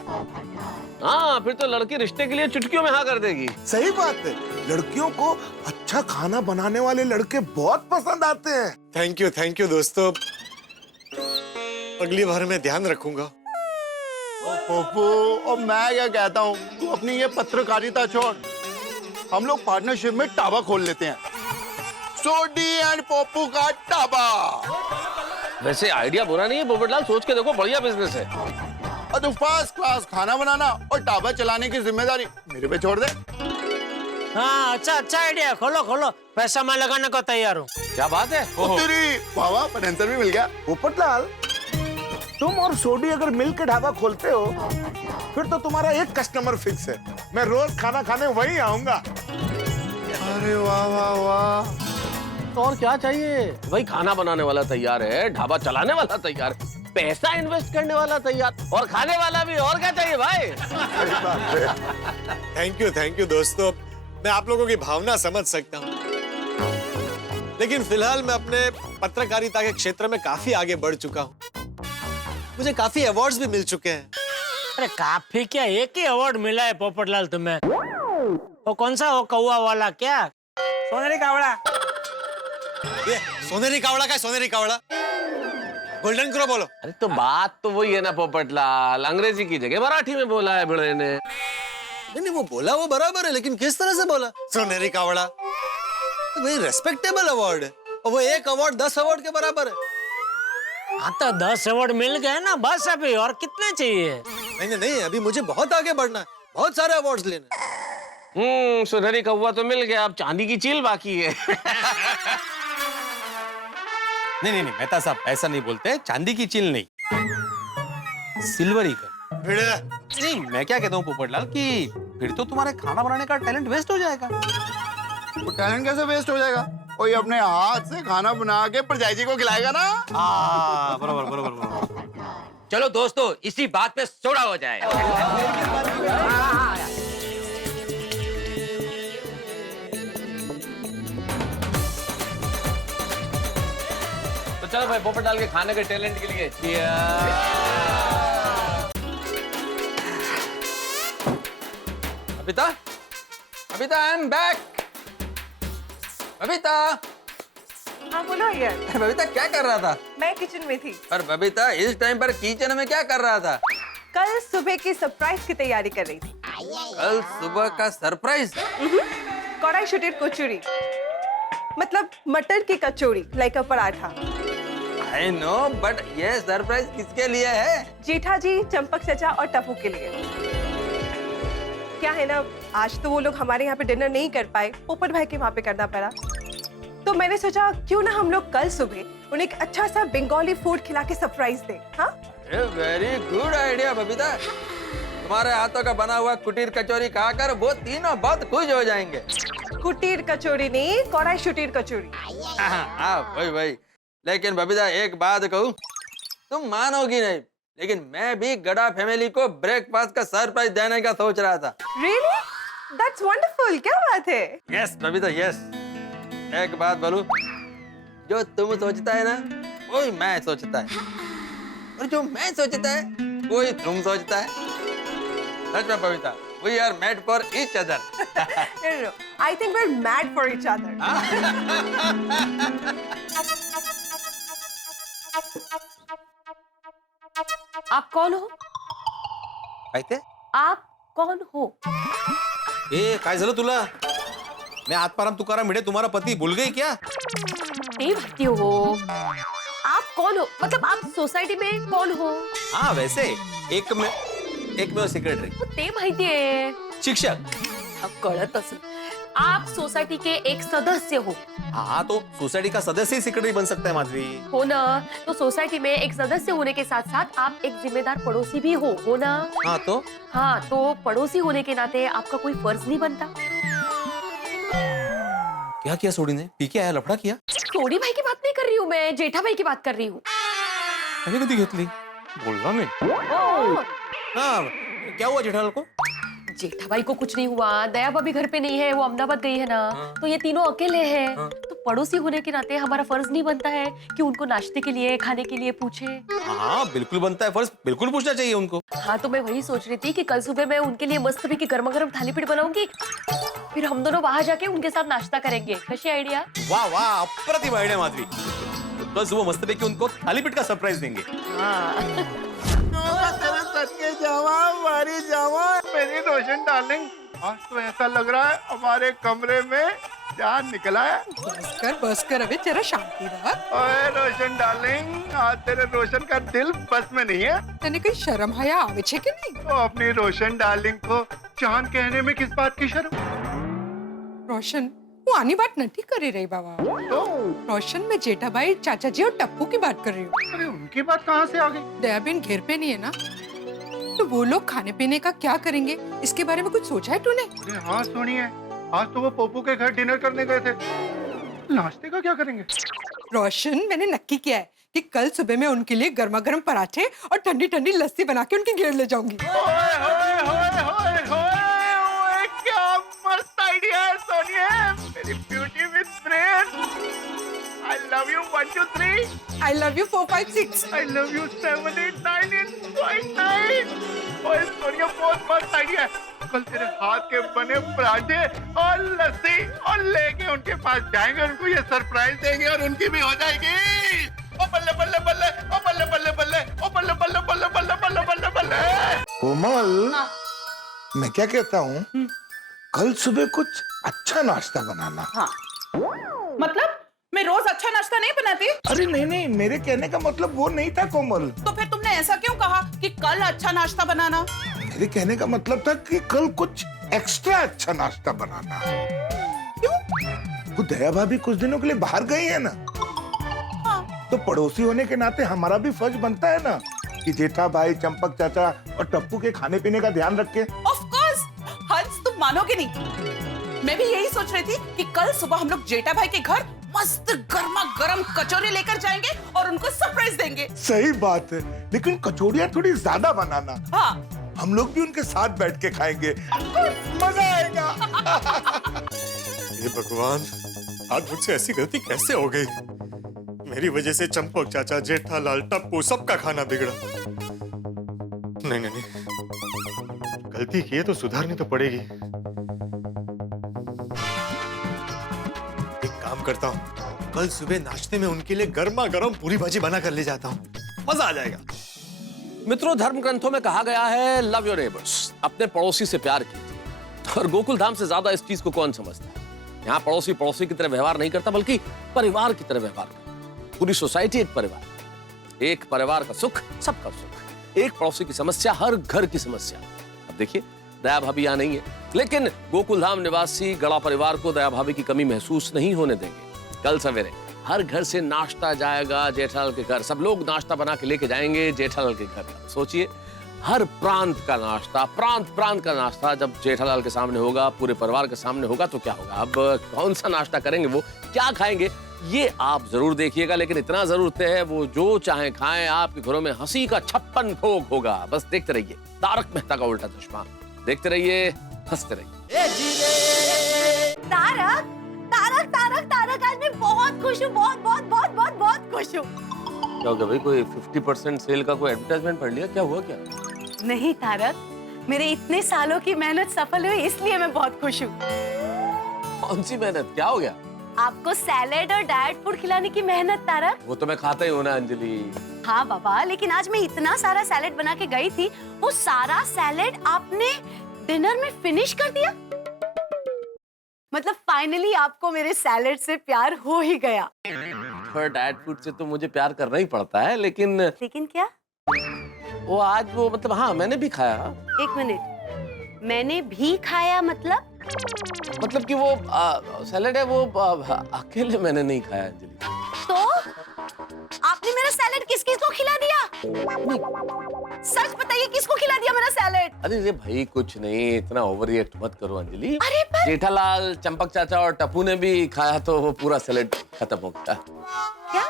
हाँ, फिर तो लड़की रिश्ते के लिए चुटकियों में हाँ कर देगी। सही बात है, लड़कियों को अच्छा खाना बनाने वाले लड़के बहुत पसंद आते हैं। थैंक यू दोस्तों, अगली बार मैं ध्यान रखूंगा। पोपू, और मैं क्या कहता हूँ, तू अपनी ये पत्रकारिता छोड़, हम लोग पार्टनरशिप में ढाबा खोल लेते हैं, सोडी एंड पोपू का ढाबा। वैसे आइडिया बुरा नहीं है पोपटलाल, सोच के देखो, बढ़िया बिजनेस है। और तो फर्स्ट क्लास खाना बनाना और ढाबा चलाने की जिम्मेदारी मेरे पे छोड़ दे। हाँ, अच्छा आइडिया, खोलो खोलो, पैसा मैं लगाने को तैयार हूँ। क्या बात है। तेरी वाह, फाइनेंसर भी मिल गया। पोपटलाल, तुम और सोडी अगर मिल के ढाबा खोलते हो फिर तो तुम्हारा एक कस्टमर फिक्स है, मैं रोज खाना खाने वहीं आऊंगा। अरे वाह वाह वाह, तो और क्या चाहिए भाई, खाना बनाने वाला तैयार है, ढाबा चलाने वाला तैयार है, पैसा इन्वेस्ट करने वाला तैयार, और खाने वाला भी, और क्या चाहिए भाई। थैंक यू दोस्तों, मैं आप लोगों की भावना समझ सकता हूँ, लेकिन फिलहाल मैं अपने पत्रकारिता के क्षेत्र में काफी आगे बढ़ चुका हूँ, मुझे काफी अवार्ड्स भी मिल चुके हैं। अरे काफी क्या, एक ही अवार्ड मिला है पोपटलाल तुम्हें। वो कौन सा, वो कौवा वाला क्या, सोनेरी कावड़ा? ये सोनेरी कावड़ा का, सोनेरी कावड़ा, गोल्डन क्रो बोलो। अरे तो बात तो वही है ना पोपटलाल, अंग्रेजी की जगह मराठी में बोला है भिड़े ने। नहीं वो बोला वो बराबर है, लेकिन किस तरह से बोला सोनेरी कावड़ा, तो भाई रेस्पेक्टेबल अवार्ड है, और वो एक अवार्ड 10 अवार्ड के बराबर है। हाँ तो 10 अवार्ड मिल गए ना बस, अभी और कितने चाहिए? नहीं, अभी मुझे बहुत आगे बढ़ना है, बहुत सारे अवार्ड्स लेने। सुनहरी कौवा तो मिल गया, अब चांदी की चील बाकी है। नहीं मेहता साहब, ऐसा नहीं बोलते, चांदी की चील नहीं, सिल्वर ईगल। नहीं, मैं क्या कहता हूँ पोपटलाल कि फिर तो तुम्हारे खाना बनाने का टैलेंट वेस्ट हो जाएगा। तो टैलेंट कैसे वेस्ट हो जाएगा? कोई अपने हाथ से खाना बना के परजाई जी को खिलाएगा ना। बरोबर। चलो दोस्तों, इसी बात पे सोडा हो जाए। तो चलो भाई, पोपटलाल के खाने के टैलेंट के लिए Babita, I am back. Babita, हाँ बोलो यार। बबीता क्या कर रहा था? मैं किचन में थी। पर बबीता, इस टाइम पर किचन में क्या कर रहा था? कल सुबह की सरप्राइज की तैयारी कर रही थी। कल सुबह का सरप्राइज? कढ़ाई शुटेड कचौड़ी, मतलब मटर की kachori, like a paratha. I know, but ये सरप्राइज किसके लिए है? जेठा जी, चंपक चचा और टप्पू के लिए। क्या है ना, आज तो वो लोग हमारे यहाँ पे डिनर नहीं कर पाए, पोपट भाई के वहाँ पे करना पड़ा, तो मैंने सोचा क्यों ना हम लोग कल सुबह उन्हें एक अच्छा सा बंगाली फूड खिला के सरप्राइज दे। हाँ, वेरी गुड आइडिया बबीता। तुम्हारे हाथों का बना हुआ कुटीर कचौरी खाकर वो तीनों बहुत खुश हो जाएंगे। कुटीर कचौड़ी नहीं, कढ़ाई शुटीर कचौड़ी। हाँ, वही। लेकिन बबीता, एक बात कहूँ, तुम मानोगी नहीं, लेकिन मैं भी गड़ा फैमिली को ब्रेकफास्ट का सरप्राइज देने का सोच रहा था। Really? That's wonderful. क्या बात है? Yes Babita, yes. एक बात बोलूं, जो तुम सोचता है ना, वही मैं सोचता है, और जो मैं सोचता है वही तुम सोचता है। सच में Babita, we are made for each other. No. I think we're mad for each other. आप कौन हो? काय ते? आप कौन हो? ए, काय झालं तुला? मैं आत्माराम तुकाराम भिडे, तुम्हारा पति, भूल गई क्या? नहीं भागती हो। आप कौन हो, मतलब आप सोसाइटी में कौन हो? हाँ, वैसे एक में सेक्रेटरी, ते माहिती आहे, शिक्षक। कळत असेल। आप सोसाइटी के एक सदस्य हो। हाँ, तो सोसाइटी का सदस्य ही सेक्रेटरी बन सकता है माधवी। हो ना, तो सोसाइटी में एक सदस्य होने के साथ साथ आप एक जिम्मेदार पड़ोसी भी हो ना? हाँ, तो पड़ोसी होने के नाते आपका कोई फर्ज नहीं बनता। क्या किया सोडी ने? पी के आया, लफड़ा किया? सोडी भाई की बात नहीं कर रही हूँ मैं, जेठा भाई की बात कर रही हूँ। कधी घेतली? बोलना मैं। हाँ, क्या हुआ जेठालाल को? जेठा भाई को कुछ नहीं हुआ, दया भाभी घर पे नहीं है, वो अहमदाबाद गई है ना, तो ये तीनों अकेले हैं, तो पड़ोसी होने के नाते हमारा फर्ज नहीं बनता है कि उनको नाश्ते के लिए खाने के लिए पूछे? हाँ बिल्कुल बनता है फर्ज, बिल्कुल पूछना चाहिए उनको। हाँ तो मैं वही सोच रही थी कि कल सुबह मैं उनके लिए मस्त की गर्मा गर्म थाली पीठ बनाऊंगी, फिर हम दोनों वहां जाके उनके साथ नाश्ता करेंगे। कैसी आइडिया? वाह वाह, अप्रतिम आइडिया माधवी। तो सुबह मस्त पे उनको थाली पीठ का सरप्राइज देंगे। तेरे सदके जावा, मारी जावा, मेरी रोशन डार्लिंग, आज तो ऐसा लग रहा है हमारे कमरे में जान निकला है। बस कर अबे, जरा शांति रख। ओए रोशन डार्लिंग, आज तेरे रोशन का दिल बस में नहीं है। तने कोई शर्म हया आवे छे कि नहीं? तो अपनी रोशन डार्लिंग को चांद कहने में किस बात की शर्म? रोशन वो आनी बात नहीं कर रही बाबा। तो रोशन में जेठा भाई, चाचा जी और टप्पू की बात कर रही हूँ। अरे उनकी बात कहाँ से आ गई? दयाबेन घेर पे नहीं है ना, तो वो लोग खाने पीने का क्या करेंगे, इसके बारे में कुछ सोचा है तूने? अरे हाँ सुनिए, आज तो वो पोपू के घर डिनर करने गए थे, नाश्ते का क्या करेंगे? रोशन, मैंने नक्की किया है कि कल सुबह मैं उनके लिए गर्मा गर्म पराठे और ठंडी ठंडी लस्सी बना के उनकी घेर ले जाऊंगी। ओए होए होए होए होए, ओए क्या मस्त आइडिया है सोनिया, मेरी beauty with brain. I love you 1 2 3. I love you 4 5 6. I love you 7 8 9 9. ओए सोनिया, बहुत मस्त आइडिया है। कल तेरे हाथ के बने पराठे और लस्सी और लेके उनके पास जाएंगे, उनको ये सरप्राइज देंगे और उनकी भी हो जाएगी। ओ बल्ले बल्ले बल्ले, ओ बल्ले बल्ले बल्ले, ओ बल्ले बल्ले बल्ले बल्ले बल्ले बल्ले बल्ले। कोमल, मैं क्या कहता हूँ, कल सुबह कुछ अच्छा नाश्ता बनाना। हाँ। मतलब मैं रोज अच्छा नाश्ता नहीं बनाती? अरे नहीं नहीं, मेरे कहने का मतलब वो नहीं था कोमल। तो फिर तुमने ऐसा क्यों कहा कि कल अच्छा नाश्ता बनाना? मेरे कहने का मतलब था कि कल कुछ एक्स्ट्रा अच्छा नाश्ता बनाना। क्यों? वो दया भाभी कुछ दिनों के लिए बाहर गई है ना। हाँ। तो पड़ोसी होने के नाते हमारा भी फर्ज बनता है ना कि जेठा भाई, चंपक चाचा और टप्पू के खाने पीने का ध्यान रखे। ऑफ कोर्स, हंस तुम मानोगे नहीं, मैं भी यही सोच रही थी कि कल सुबह हम लोग जेठा भाई के घर मस्त गर्मा गर्म कचौरी लेकर जाएंगे और उनको सरप्राइज देंगे। सही बात है, लेकिन कचौरियाँ थोड़ी ज्यादा बनाना। हाँ। हम लोग भी उनके साथ बैठ के खाएंगे, मजा आएगा। हे भगवान, आज मुझसे ऐसी गलती कैसे हो गई? मेरी वजह से चंपक चाचा, जेठालाल, टप्पू सबका खाना बिगड़ा। नहीं नहीं नहीं, गलती की है तो सुधारनी तो पड़ेगी। एक काम करता हूँ, कल सुबह नाश्ते में उनके लिए गर्मा गर्म पूरी भाजी बना कर ले जाता हूँ, मजा आ जाएगा। मित्रों, धर्म ग्रंथों में कहा गया है लव योर नेबर्स, अपने पड़ोसी से प्यार कीजिए। और गोकुल धाम से ज्यादा इस चीज को कौन समझता है? यहाँ पड़ोसी पड़ोसी की तरह व्यवहार नहीं करता, बल्कि परिवार की तरह व्यवहार करता। पूरी सोसाइटी एक परिवार, एक परिवार का सुख सबका सुख, एक पड़ोसी की समस्या हर घर की समस्या। अब देखिए, दया भाभी यहाँ नहीं है, लेकिन गोकुल धाम निवासी गड़ा परिवार को दया भाभी की कमी महसूस नहीं होने देंगे। कल सवेरे हर घर से नाश्ता जाएगा जेठालाल के घर, सब लोग नाश्ता बना के लेके जाएंगे जेठालाल के घर। सोचिए, हर प्रांत का नाश्ता, प्रांत का नाश्ता जब जेठालाल के सामने होगा, पूरे परिवार के सामने होगा, तो क्या होगा? अब कौन सा नाश्ता करेंगे, वो क्या खाएंगे, ये आप जरूर देखिएगा। लेकिन इतना जरूर तय है, वो जो चाहे खाएं, आपके घरों में हंसी का 56 भोग होगा। बस देखते रहिए तारक मेहता का उल्टा चश्मा, देखते रहिए, हंसते रहिए। तारक तारक तारक तारक, आज मैं बहुत खुश हूँ, बहुत बहुत बहुत बहुत बहुत खुश हूँ। क्या हो गया भाई, कोई 50% सेल का कोई एडवर्टाइजमेंट पढ़ लिया? क्या हुआ क्या? नहीं तारक, मेरे इतने सालों की मेहनत सफल हुई, इसलिए मैं बहुत खुश हूँ। कौन सी मेहनत? क्या हो गया? आपको सैलेड और डाइट फूड खिलाने की मेहनत तारक। वो तो मैं खाता ही हूँ ना अंजलि। हाँ बाबा, लेकिन आज मैं इतना सारा सैलेड बना के गई थी, वो सारा सैलेड आपने डिनर में फिनिश कर दिया। मतलब फाइनली आपको मेरे सैलेड से प्यार हो ही गया। पर डाइट फूड से तो मुझे प्यार करना ही पड़ता है, लेकिन क्या? वो आज वो मतलब, हाँ मैंने भी खाया। एक मिनट, मैंने भी खाया मतलब कि वो सैलेड है, वो अकेले मैंने नहीं खाया अंजलि। तो आपने मेरा सैलेड किस-किस को खिला दिया? सच बताइए, किसको खिला दिया मेरा सैलेड? अरे भाई कुछ नहीं, इतना ओवर रिएक्ट मत करो अंजलि। अरे जेठालाल, चंपक चाचा और टप्पू ने भी खाया तो वो पूरा सैलेड खत्म हो गया। क्या?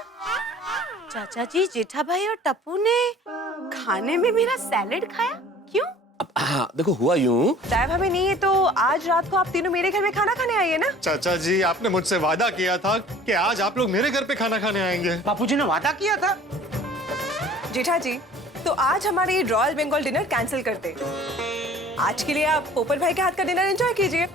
चाचा जी, जेठा भाई और टप्पू ने खाने में मेरा सैलेड खाया? क्यों? हाँ देखो हुआ यूं, दया भाभी नहीं है तो आज रात को आप तीनों मेरे घर में खाना खाने आइए ना। चाचा जी, आपने मुझसे वादा किया था कि आज आप लोग मेरे घर पे खाना खाने आएंगे। बापूजी ने वादा किया था। जेठा जी, तो आज हमारे ये रॉयल बंगाल डिनर कैंसिल करते। आज के लिए आप पोपट भाई के हाथ का डिनर एंजॉय कीजिए।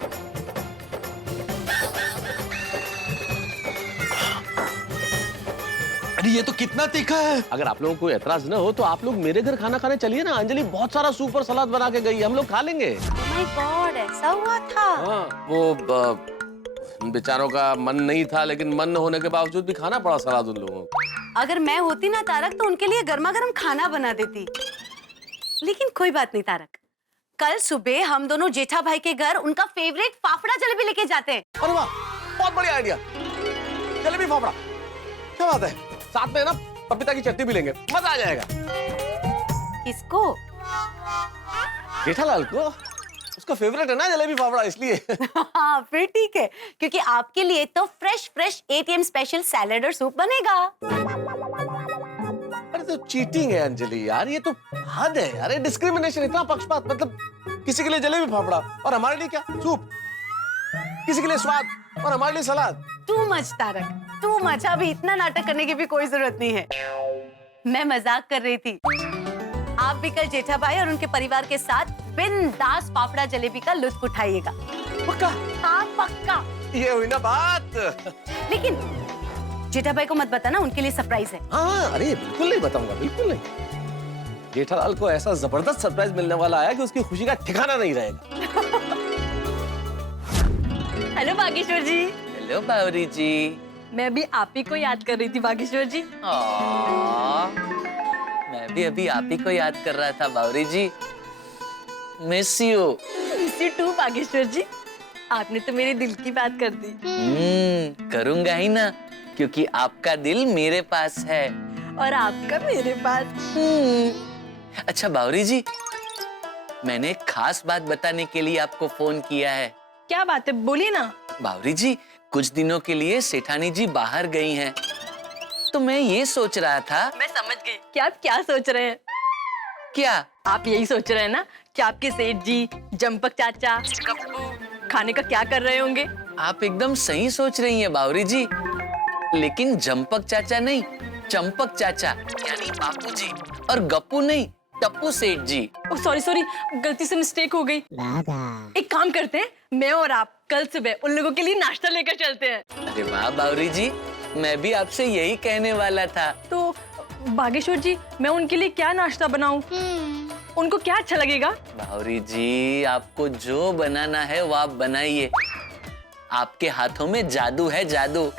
अरे ये तो कितना तीखा है। अगर आप लोगों को एतराज न हो तो आप लोग मेरे घर खाना खाने चलिए ना। अंजलि बहुत सारा सूप और सलाद बना के गई है, हम लोग खा लेंगे। माय गॉड, ऐसा हुआ था? हाँ, वो बेचारों का मन नहीं था, लेकिन मन न होने के बावजूद भी खाना पड़ा सलाद उन लोगों को। अगर मैं होती ना तारक तो उनके लिए गर्मा गर्म खाना बना देती। लेकिन कोई बात नहीं तारक, कल सुबह हम दोनों जेठा भाई के घर उनका फेवरेट फाफड़ा जलेबी लेके जाते हैं। अरे वाह, बहुत बढ़िया आइडिया। जलेबी फाफड़ा, क्या बात है। साथ में ना पपीता की चटनी भी लेंगे, मजा आ जाएगा। किसको? जेठालाल को, उसका फेवरेट है ना जलेबी फाफड़ा, इसलिए। हाँ फिर ठीक है, क्योंकि आपके लिए तो fresh fresh ATM special salad और सूप बनेगा। अरे तो चीटिंग है अंजलि यार, ये तो हद है यार, डिस्क्रिमिनेशन, इतना पक्षपात। मतलब किसी के लिए जलेबी फाफड़ा और हमारे लिए क्या सूप, किसी के लिए स्वाद और हमारे लिए सलाद। Too much Tarak, too much. अभी इतना नाटक करने की भी कोई जरूरत नहीं है। मैं मजाक कर रही थी। आप भी कल जेठा भाई और उनके परिवार के साथ बिंदास फाफड़ा जलेबी का लुत्फ उठाइएगा। पक्का? हाँ पक्का। ये हुई ना बात। लेकिन जेठा भाई को मत बताना, उनके लिए सरप्राइज है। हाँ, अरे बिल्कुल नहीं बताऊंगा, बिल्कुल नहीं। जेठालाल को ऐसा जबरदस्त सरप्राइज मिलने वाला है कि उसकी खुशी का ठिकाना नहीं रहेगा। हेलो बागेश्वर जी। हेलो बावरी जी। मैं भी आप ही को याद कर रही थी बागेश्वर जी। मैं भी अभी आप ही को याद कर रहा था Bawri ji. Miss you. Miss you too Bageshwar ji. आपने तो मेरे दिल की बात कर दी। करूंगा ही ना, क्योंकि आपका दिल मेरे पास है और आपका मेरे पास। अच्छा बावरी जी, मैंने एक खास बात बताने के लिए आपको फोन किया है। क्या बात है, बोलिए ना। बावरी जी, कुछ दिनों के लिए सेठानी जी बाहर गई हैं, तो मैं ये सोच रहा था। मैं समझ गई कि आप क्या सोच रहे हैं। क्या? आप यही सोच रहे हैं ना कि आपके सेठ जी, जंपक चाचा, गप्पू खाने का क्या कर रहे होंगे। आप एकदम सही सोच रही हैं बावरी जी, लेकिन जंपक चाचा नहीं, चंपक चाचा यानी बापू जी, और गप्पू नहीं, टप्पू सेठ जी। सॉरी सॉरी, गलती से मिस्टेक हो गई। एक काम करते हैं, मैं और आप कल सुबह उन लोगों के लिए नाश्ता लेकर चलते हैं। अरे वाह बावरी जी, मैं भी आपसे यही कहने वाला था। तो बागेश्वर जी, मैं उनके लिए क्या नाश्ता बनाऊं? उनको क्या अच्छा लगेगा? बावरी जी, आपको जो बनाना है वो आप बनाइए। आपके हाथों में जादू है, जादू।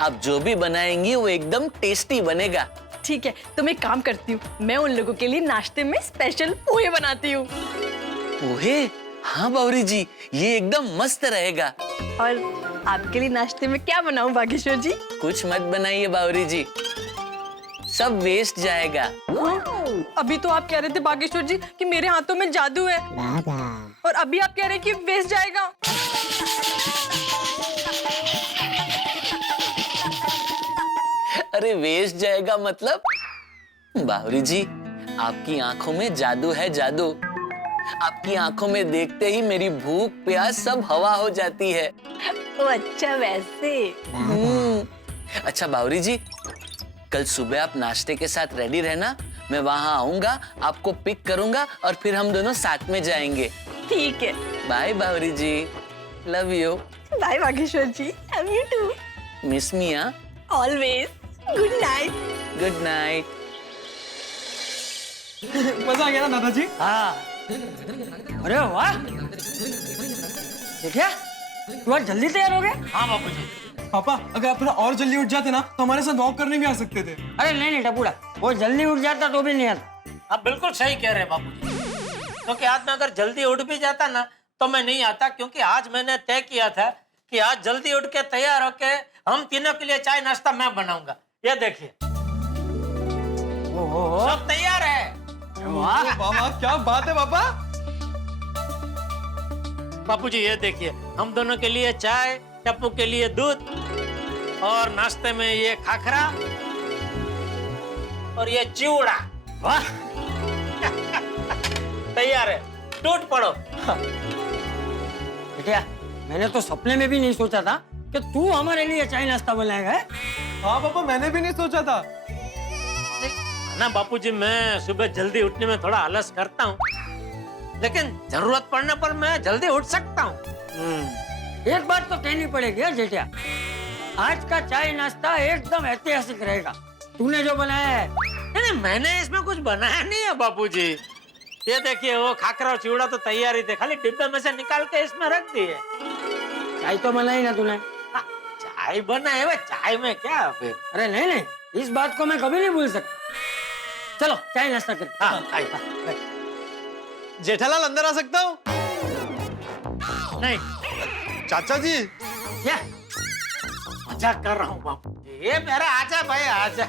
आप जो भी बनाएंगी वो एकदम टेस्टी बनेगा। ठीक है, तो मैं काम करती हूँ, मैं उन लोगों के लिए नाश्ते में स्पेशल पोहे बनाती हूँ। पोहे? हाँ बावरी जी, ये एकदम मस्त रहेगा। और आपके लिए नाश्ते में क्या बनाऊं बागेश्वर जी? कुछ मत बनाइए बावरी जी, सब वेस्ट जाएगा। हाँ? अभी तो आप कह रहे थे बागेश्वर जी कि मेरे हाथों में जादू है, और अभी आप कह रहे हैं कि वेस्ट जाएगा। अरे वेस्ट जाएगा मतलब? बावरी जी, आपकी आंखों में जादू है, जादू। आपकी आंखों में देखते ही मेरी भूख प्यास सब हवा हो जाती है। ओ अच्छा, वैसे। अच्छा बावरी जी, कल सुबह आप नाश्ते के साथ रेडी रहना, मैं वहां आऊंगा, आपको पिक करूंगा और फिर हम दोनों साथ में जाएंगे। ठीक है। Bye Bawri ji, love you. Bye Bageshwar ji, love you too. Miss मिया। Always. Good night. Good night. मजा आ गया ना दादाजी? हाँ। अरे वाह, देखिए तू आज जल्दी तैयार हो गए। हाँ बापूजी। पापा, अगर आप थोड़ा और जल्दी उठ जाते ना तो हमारे साथ वॉक करने भी आ सकते थे। अरे नहीं टपूड़ा, वो जल्दी उठ जाता तो भी नहीं आता। आप बिल्कुल सही कह रहे हैं बापूजी, क्योंकि आज मैं अगर जल्दी उठ भी जाता ना तो मैं नहीं आता, क्योंकि आज मैंने तय किया था कि आज जल्दी उठ के तैयार होके हम तीनों के लिए चाय नाश्ता मैं बनाऊंगा। ये देखिए, सब तैयार है। वाह पापा, क्या बात है पापा। बापूजी ये देखिए, हम दोनों के लिए चाय, टप्पू के लिए दूध, और नाश्ते में ये खाखरा और ये चिवड़ा। वाह तैयार है, टूट पड़ो। बेटिया, मैंने तो सपने में भी नहीं सोचा था कि तू हमारे लिए चाय नाश्ता बनाएगा। हाँ पापा, मैंने भी नहीं सोचा था। ना बापूजी, मैं सुबह जल्दी उठने में थोड़ा आलस करता हूँ, लेकिन जरूरत पड़ने पर मैं जल्दी उठ सकता हूँ। एक बात तो कहनी पड़ेगी यार जेठिया, आज का चाय नाश्ता एकदम ऐतिहासिक रहेगा। तूने जो बनाया है। नहीं, मैंने इसमें कुछ बनाया नहीं है बापूजी। ये देखिए, वो खाकरा और चिवड़ा तो तैयार ही थे, खाली डिब्बे में से निकाल के इसमें रख दिए। चाय तो बनाई ना तूने? चाय बनाए हुए, चाय में क्या फिर? अरे नहीं नहीं, इस बात को मैं कभी नहीं भूल सकता। चलो चाय नाश्ता कर। जेठालाल अंदर आ सकता हूँ? नहीं। चाचा जी, क्या मजाक कर रहा हूँ बापू। ये मेरा आजा भाई, आजा।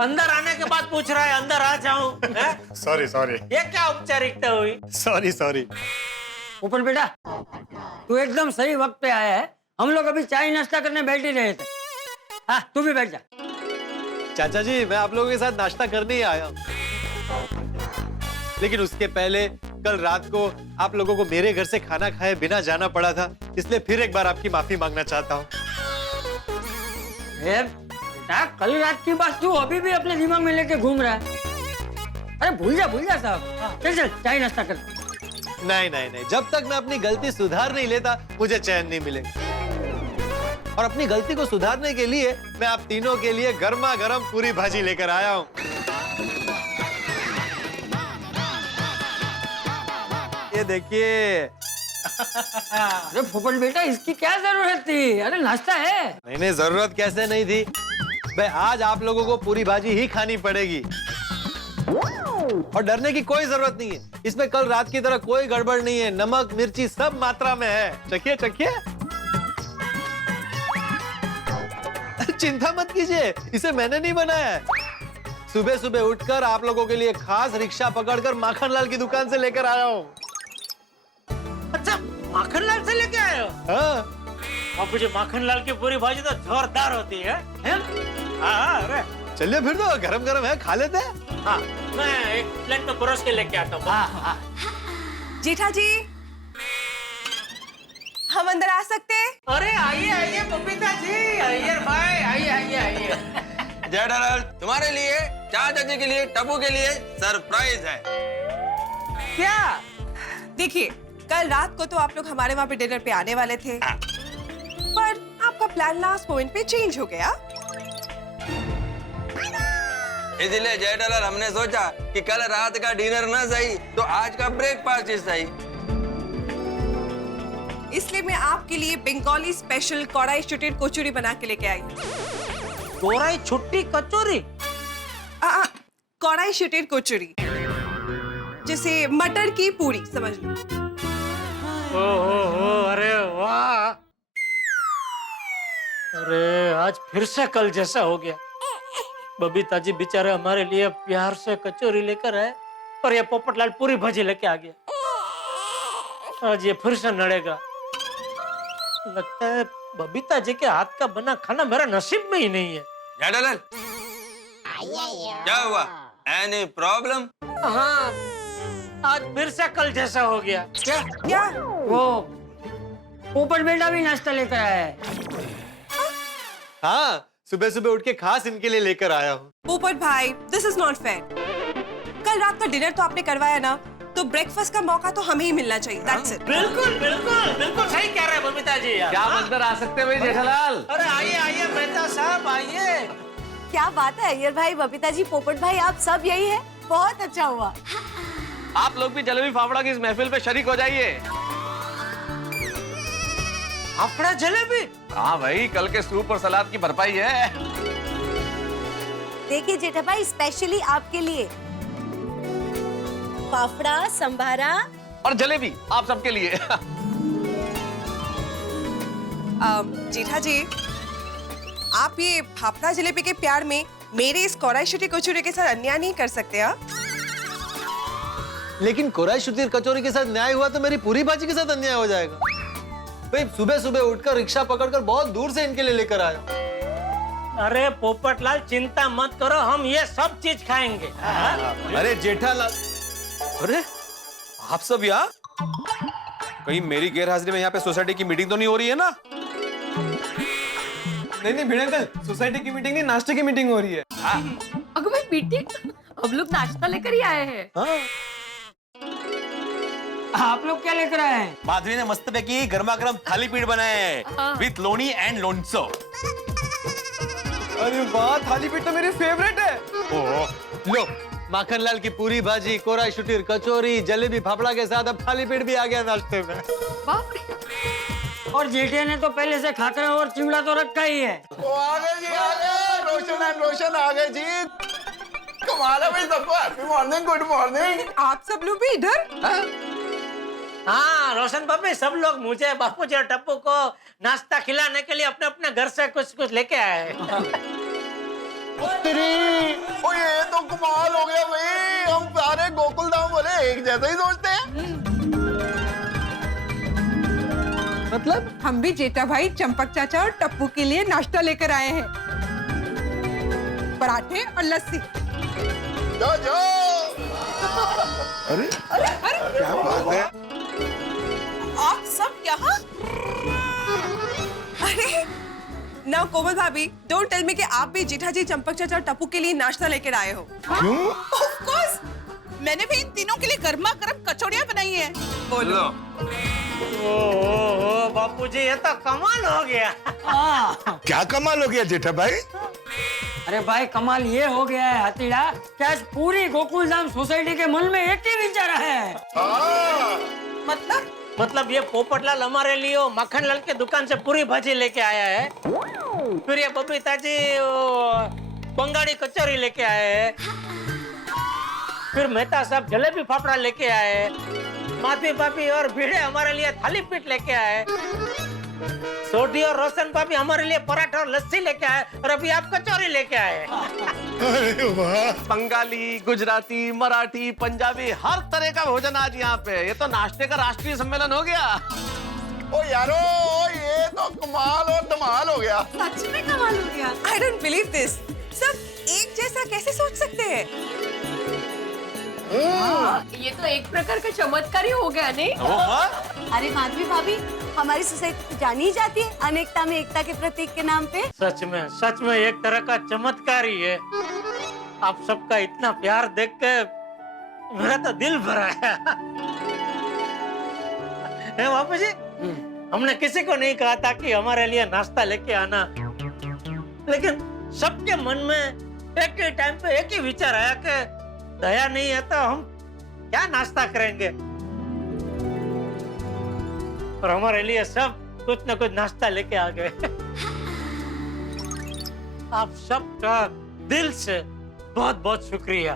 अंदर आने के बाद पूछ रहा है अंदर आ जाऊं? सॉरी सॉरी, ये क्या औपचारिकता हुई? Sorry sorry. ऊपर बेटा, तू एकदम सही वक्त पे आया है। हम लोग अभी चाय नाश्ता करने बैठ ही रहे थे। हाँ, तू भी बैठ जा। चाचा जी, मैं आप लोगों के साथ नाश्ता करने ही आया हूँ, लेकिन उसके पहले कल रात को आप लोगों को मेरे घर से खाना खाए बिना जाना पड़ा था, इसलिए फिर एक बार आपकी माफी मांगना चाहता हूँ। बेटा, कल रात की बात तू अभी भी अपने दिमाग में लेके घूम रहा है। अरे भूल जा साहब। चल चल चाय नाश्ता कर। नहीं नहीं नहीं, जब तक मैं अपनी गलती सुधार नहीं लेता मुझे चैन नहीं मिलेगा। और अपनी गलती को सुधारने के लिए मैं आप तीनों के लिए गर्मा गर्म पूरी भाजी लेकर आया हूँ। ये देखिए। अरे फुफड़ बेटा, इसकी क्या जरूरत थी? अरे नाश्ता है। नहीं, जरूरत कैसे नहीं थी भाई, आज आप लोगों को पूरी भाजी ही खानी पड़ेगी और डरने की कोई जरूरत नहीं है। इसमें कल रात की तरह कोई गड़बड़ नहीं है, नमक मिर्ची सब मात्रा में है। चखिए चखिए। चिंता मत कीजिए, इसे मैंने नहीं बनाया है। सुबह सुबह उठकर आप लोगों के लिए खास रिक्शा पकड़कर माखनलाल की दुकान से लेकर आया हूँ। अच्छा, माखनलाल से लेके आए हो? हाँ बापूजी, माखनलाल की पूरी भाजी तो जोरदार होती है। हाँ, अरे चलिए फिर तो गरम गरम है, खा लेते हैं। हाँ, मैं एक प्लेट में परोस के लेके आता हूँ। जेठा जी, हम अंदर आ सकते हैं? अरे आइए आइए बबीता जी, आइए भाई, आइए आइए आइए। जेठालाल, तुम्हारे लिए, चाचा जी के लिए, टप्पू के लिए सरप्राइज है। क्या? देखिए, कल रात को तो आप लोग हमारे वहाँ पे डिनर पे आने वाले थे, पर आपका प्लान लास्ट मोमेंट पे चेंज हो गया। इसलिए जेठालाल, हमने सोचा कि कल रात का डिनर ना सही तो आज का ब्रेकफास्ट ही सही। इसलिए मैं आपके लिए बंगाली स्पेशल कढ़ाई शुटेड कचौरी बना के लेके आई। कढ़ाई छुट्टी कचौरी? कढ़ाई शुटेड कचौरी, जैसे मटर की पूरी, समझ लो। ओहो, अरे वाह! अरे आज फिर से कल जैसा हो गया। बबीता जी बेचारे हमारे लिए प्यार से कचौरी लेकर आए और ये पोपटलाल पूरी भाजी लेके आ गया। आज ये फिर से नड़ेगा। लगता है बबीता जी के हाथ का बना खाना मेरा नसीब में ही नहीं है। जेठालाल, क्या हुआ? Any problem? हाँ, आज फिर से कल जैसा हो गया। क्या? वो पोपट बेटा भी नाश्ता लेकर आया है। हाँ, सुबह सुबह उठ के खास इनके लिए लेकर आया हूँ। पोपट भाई, दिस इज नॉट फेयर। कल रात का डिनर तो आपने करवाया ना, तो ब्रेकफास्ट का मौका तो हमें ही मिलना चाहिए। That's it. बिल्कुल बिल्कुल बिल्कुल सही कह रहे हैं बबीता जी। क्या अंदर आ सकते हैं भाई जेठालाल? अरे आइए आइए मेहता साहब, आइए। क्या बात है अय्यर भाई, बबीता जी, पोपट भाई, आप सब यही है? बहुत अच्छा हुआ। आप लोग भी जलेबी फाफड़ा की इस महफिल पे शरीक हो जाइए। फाफड़ा जलेबी? हाँ भाई, कल के सूप और सलाद की भरपाई है। देखिए जेठा भाई, स्पेशली आपके लिए फाफड़ा, संभारा और जलेबी आप सबके लिए। जेठा जी, आप ये फाफड़ा जलेबी के प्यार में मेरे इस कढ़ाई शुटी कचौरी के साथ अन्याय नहीं कर सकते। हाँ, लेकिन कढ़ाई शुटी कचौरी के साथ न्याय हुआ तो मेरी पूरी भाजी के साथ अन्याय हो जाएगा। भाई सुबह सुबह उठकर रिक्शा पकड़कर बहुत दूर से इनके लिए लेकर आया। अरे पोपटलाल, चिंता मत करो, हम ये सब चीज खाएंगे। अरे जेठालाल, अरे आप सब यहाँ? कहीं मेरी गैरहाजिरी में यहाँ पे सोसाइटी की मीटिंग तो नहीं हो रही है ना? नहीं भिड़े अंकल, सोसाइटी की मीटिंग नहीं, नाश्ते की मीटिंग हो रही है। अगर भाई मीटिंग, अब लोग नाश्ता लेकर ही आए हैं। आप लोग क्या लेकर आए हैं? माधवी ने मस्त पैकी गर्मा गर्म थाली पीठ बनाए हैं विथ लोनी एंड लोनसो। अरे वाह, थाली पीठ तो मेरी फेवरेट है। लो, माखनलाल की पूरी भाजी, कोरा शुटीर, कचौरी, जलेबी फाफड़ा के साथ अब थाली पीठ भी आ गया नाश्ते में। और जेठिया ने तो पहले से खाकरा और चिवड़ा तो रखा ही है। वो आ गए जी, आ गए। रोशन एंड रोशन आ गए जी। कमाल है भाई सबको। Happy morning, good morning. आप सब लोग भी इधर? हाँ रोशन पापी, सब लोग मुझे, बापू जी और टप्पू को नाश्ता खिलाने के लिए अपने अपने घर से कुछ कुछ लेके आए हैं। ओ ये तो कमाल हो गया भाई। हम सारे गोकुल धाम वाले एक जैसा ही सोचते हैं। मतलब हम भी जेठा भाई, चंपक चाचा और टप्पू के लिए नाश्ता लेकर आए हैं। पराठे और लस्सी। जो जो। अरे अरे क्या बात है? आप सब यहाँ? अरे ना कोमल भाभी, डोंट टेल मी कि आप भी जेठा जी, चंपक चाचा और टप्पू के लिए नाश्ता लेकर आए हो। क्यों? Of course, मैंने भी इन तीनों के लिए गर्मा गर्म कचौड़ियाँ बनाई हैं। बोलो। ओ बापू जी, ये तो कमाल हो गया। क्या कमाल हो गया जेठा भाई? अरे भाई कमाल ये हो गया है हतीड़ा कि आज पूरी गोकुलधाम सोसाइटी के मन में एक ही विचार है। मतलब ये पोपटलाल हमारे लिए मक्खनलाल के दुकान से पूरी भाजी लेके आया है, फिर ये बबीता जी बंगाड़ी कचौरी लेके आए हैं, फिर मेहता साहब जलेबी फाफड़ा लेके आए, माधवी भाभी और भिड़े हमारे लिए थाली पीठ लेके आए, सोडी और रोशन भाभी हमारे लिए पराठा और लस्सी लेके आए, और अभी आप कचौरी लेके आए। अरे वाह। बंगाली, गुजराती, मराठी, पंजाबी, हर तरह का भोजन आज यहाँ पे। ये तो नाश्ते का राष्ट्रीय सम्मेलन हो गया। ओ यारो, ये तो कमाल और धमाल हो गया। सच में कमाल हो गया। I don't believe this। सब एक जैसा कैसे सोच सकते हैं? ये तो एक प्रकार का चमत्कार ही हो गया, नहीं? अरे माधवी भाभी, हमारी सोसाइटी जानी ही जाती है अनेकता में एकता के प्रतीक के नाम पे। सच में एक तरह का चमत्कार ही है। आप सबका इतना प्यार देख के मेरा तो दिल भरा है। बापू जी, हमने किसी को नहीं कहा था कि हमारे लिए नाश्ता लेके आना, लेकिन सबके मन में एक ही टाइम पे एक ही विचार आया कि दया नहीं है तो हम क्या नाश्ता करेंगे, और हमारे लिए सब कुछ न कुछ नाश्ता लेके आ गए। आप सबका दिल से बहुत बहुत शुक्रिया।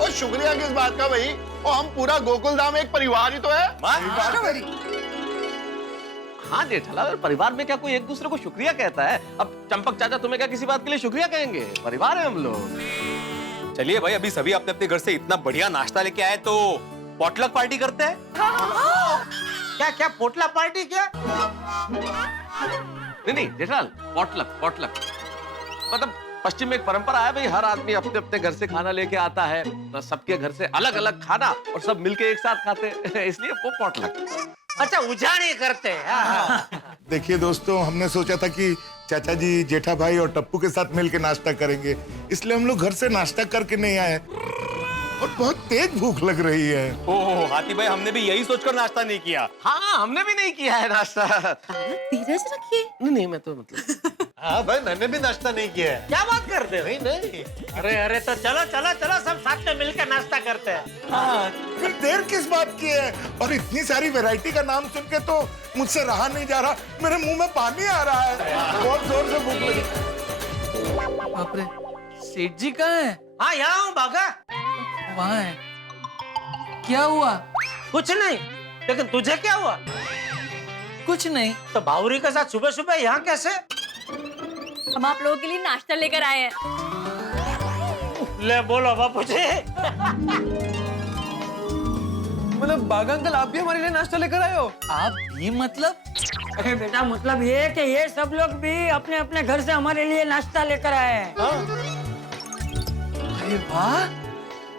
और शुक्रिया किस बात का भाई? और हम पूरा गोकुल धाम एक परिवार ही तो है। हाँ जेठालाल, परिवार में क्या कोई एक दूसरे को शुक्रिया कहता है? अब चंपक चाचा तुम्हें क्या किसी बात के लिए शुक्रिया कहेंगे? परिवार है हम लोग। चलिए भाई, अभी सभी अपने अपने घर से इतना बढ़िया नाश्ता लेके आए तो पॉटलक पार्टी करते हैं। क्या पोटला पार्टी क्या? नहीं जेठालाल, पॉटलक मतलब पश्चिम में एक परंपरा है भाई, हर आदमी अपने अपने घर से खाना लेके आता है, तो सबके घर से अलग अलग खाना और सब मिलके एक साथ खाते हैं, इसलिए वो पॉटलक। अच्छा, उजाड़ी करते हैं। देखिए दोस्तों, हमने सोचा था कि चाचा जी, जेठा भाई और टप्पू के साथ मिलकर नाश्ता करेंगे, इसलिए हम लोग घर से नाश्ता करके नहीं आए और बहुत तेज भूख लग रही है। ओह हाथी भाई, हमने भी यही सोचकर नाश्ता नहीं किया। हाँ, हमने भी नहीं किया है नाश्ता। धीरज रखिए। नहीं, मैं तो मतलब हाँ भाई, मैंने भी नाश्ता नहीं किया है। क्या बात करते हो? नहीं। अरे तो चलो सब साथ में मिलकर नाश्ता करते हैं। हाँ, फिर देर किस बात की है? और इतनी सारी वैरायटी का नाम सुन के तो मुझसे रहा नहीं जा रहा, मेरे मुंह में पानी आ रहा है, बहुत जोर से भूख लगी। बाप रे, सेठ जी कहाँ है? हाँ, यहाँ हूँ बागा। वहाँ है। क्या हुआ? कुछ नहीं, लेकिन तुझे क्या हुआ? कुछ नहीं। तो बावरी के साथ सुबह सुबह यहाँ कैसे? हम आप लोगों के लिए नाश्ता लेकर आए हैं। ले बोलो बापू जी। मतलब बागा अंकल, आप भी हमारे लिए नाश्ता लेकर आए हो? आप भी मतलब? अरे बेटा, मतलब ये है कि ये सब लोग भी अपने अपने घर से हमारे लिए नाश्ता लेकर आए हैं। अरे वाह,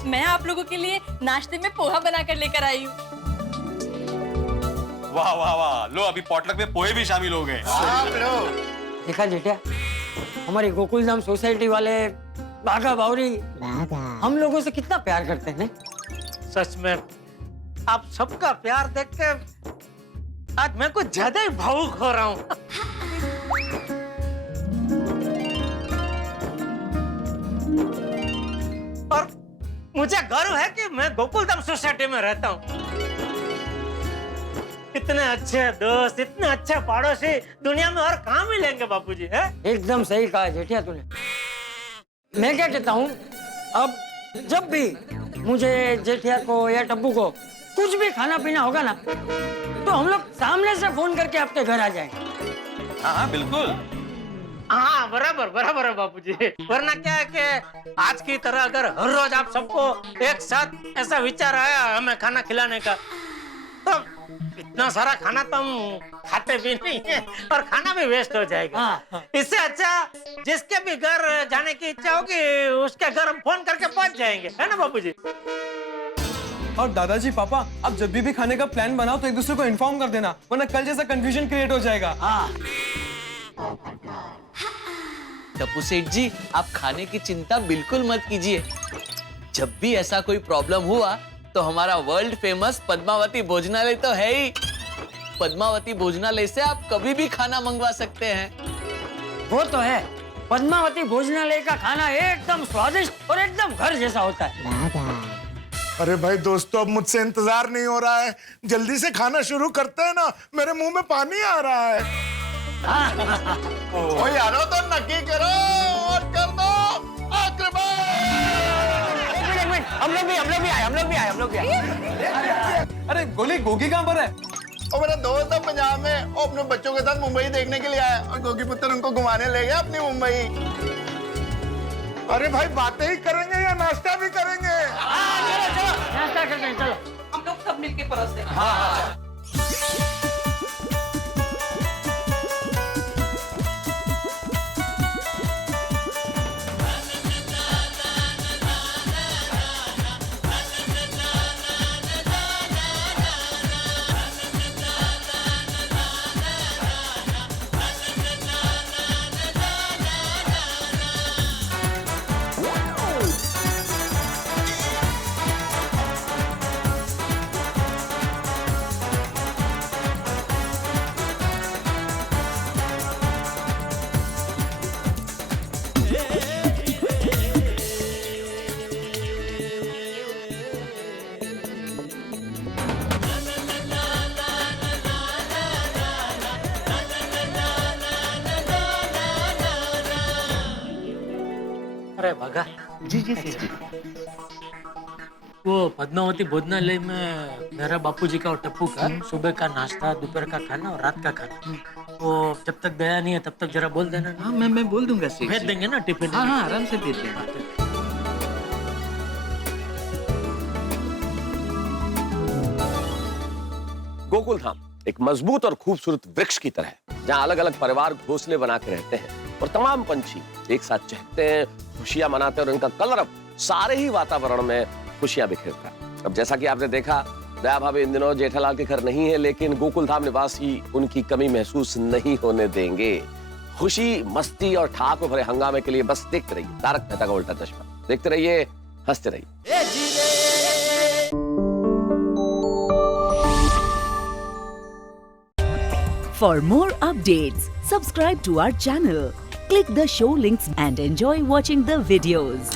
मैं आप लोगों के लिए नाश्ते में पोहा बनाकर लेकर आई हूँ। वाह वाह वाह, लो अभी पॉटलक में पोहे भी शामिल हो गए। देखा जेठिया, हमारे गोकुलधाम सोसाइटी वाले बाघा बावरी हम लोगों से कितना प्यार करते हैं। सच में आप सबका प्यार देख के आज मैं कुछ ज्यादा ही भावुक हो रहा हूँ। और मुझे गर्व है कि मैं गोकुलधाम सोसाइटी में रहता हूँ। इतने अच्छे दोस्त, इतने अच्छे पड़ोसी दुनिया में और कहाँ मिलेंगे बापूजी, है? एकदम सही कहा जेठिया तूने। मैं क्या कहता हूँ, अब जब भी मुझे जेठिया को या टप्पू को कुछ भी खाना पीना होगा ना, तो हम लोग सामने से फोन करके आपके घर आ जाएंगे। हाँ बिल्कुल। हाँ बराबर बराबर है बापूजी। वरना क्या है कि आज की तरह अगर हर रोज आप सबको एक साथ ऐसा विचार आया हमें खाना खिलाने का, तो इतना सारा खाना तो हम खाते भी नहीं है और खाना भी वेस्ट हो जाएगा। इससे अच्छा जिसके भी घर जाने की इच्छा होगी उसके घर हम फोन करके पहुंच जाएंगे, है ना बापूजी? और दादाजी पापा, आप जब भी खाने का प्लान बनाओ तो एक दूसरे को इन्फॉर्म कर देना, वरना कल जैसा कंफ्यूजन क्रिएट हो जाएगा। टप्पू सेठ जी, आप खाने की चिंता बिल्कुल मत कीजिए। जब भी ऐसा कोई प्रॉब्लम हुआ तो हमारा वर्ल्ड फेमस पद्मावती भोजनालय तो है ही। पद्मावती भोजनालय से आप कभी भी खाना मंगवा सकते हैं। वो तो है, पद्मावती भोजनालय का खाना एकदम स्वादिष्ट और एकदम घर जैसा होता है। अरे भाई दोस्तों, अब मुझसे इंतजार नहीं हो रहा है, जल्दी से खाना शुरू करते हैं ना, मेरे मुंह में पानी आ रहा है। ओ यारो तो नक्की करो और कर दो हम लोग भी आए। अरे गोली, गोगी कहाँ पर है? और मेरा दोस्त है पंजाब में, वो अपने बच्चों के साथ मुंबई देखने के लिए आया और गोगी पुत्र उनको घुमाने ले गया अपनी मुंबई। अरे भाई, बातें ही करेंगे या नाश्ता भी करेंगे? चलो नाश्ता करते हैं, चलो हम लोग सब मिलके परोसते हैं। हाँ। अरे भगा जी जी जी। वो पद्मावती भोजनालय में मेरा बापूजी का और टप्पू का सुबह का नाश्ता, दोपहर का खाना और रात का खाना, वो जब तक गया नहीं है तब तक जरा बोल देना। हाँ मैं बोल दूंगा सेठ भेज जी। देंगे ना टिफिन। हाँ हाँ, आराम से भेज देंगे। गोकुलधाम एक मजबूत और खूबसूरत वृक्ष की तरह है, जहाँ अलग अलग परिवार घोंसले बना के रहते हैं और तमाम पंछी एक साथ चहकते हैं, खुशियां मनाते हैं और उनका कलरव सारे ही वातावरण में खुशियां बिखेरता है। अब जैसा कि आपने देखा, दया भाभी इन दिनों जेठालाल के घर नहीं है, लेकिन गोकुलधाम निवासी उनकी कमी महसूस नहीं होने देंगे। खुशी, मस्ती और ठाक भरे हंगामे के लिए बस देखते रहिए तारक मेहता का उल्टा चश्मा। देखते रहिए, हंसते रहिए। For more updates, subscribe to our channel, click the show links and enjoy watching the videos.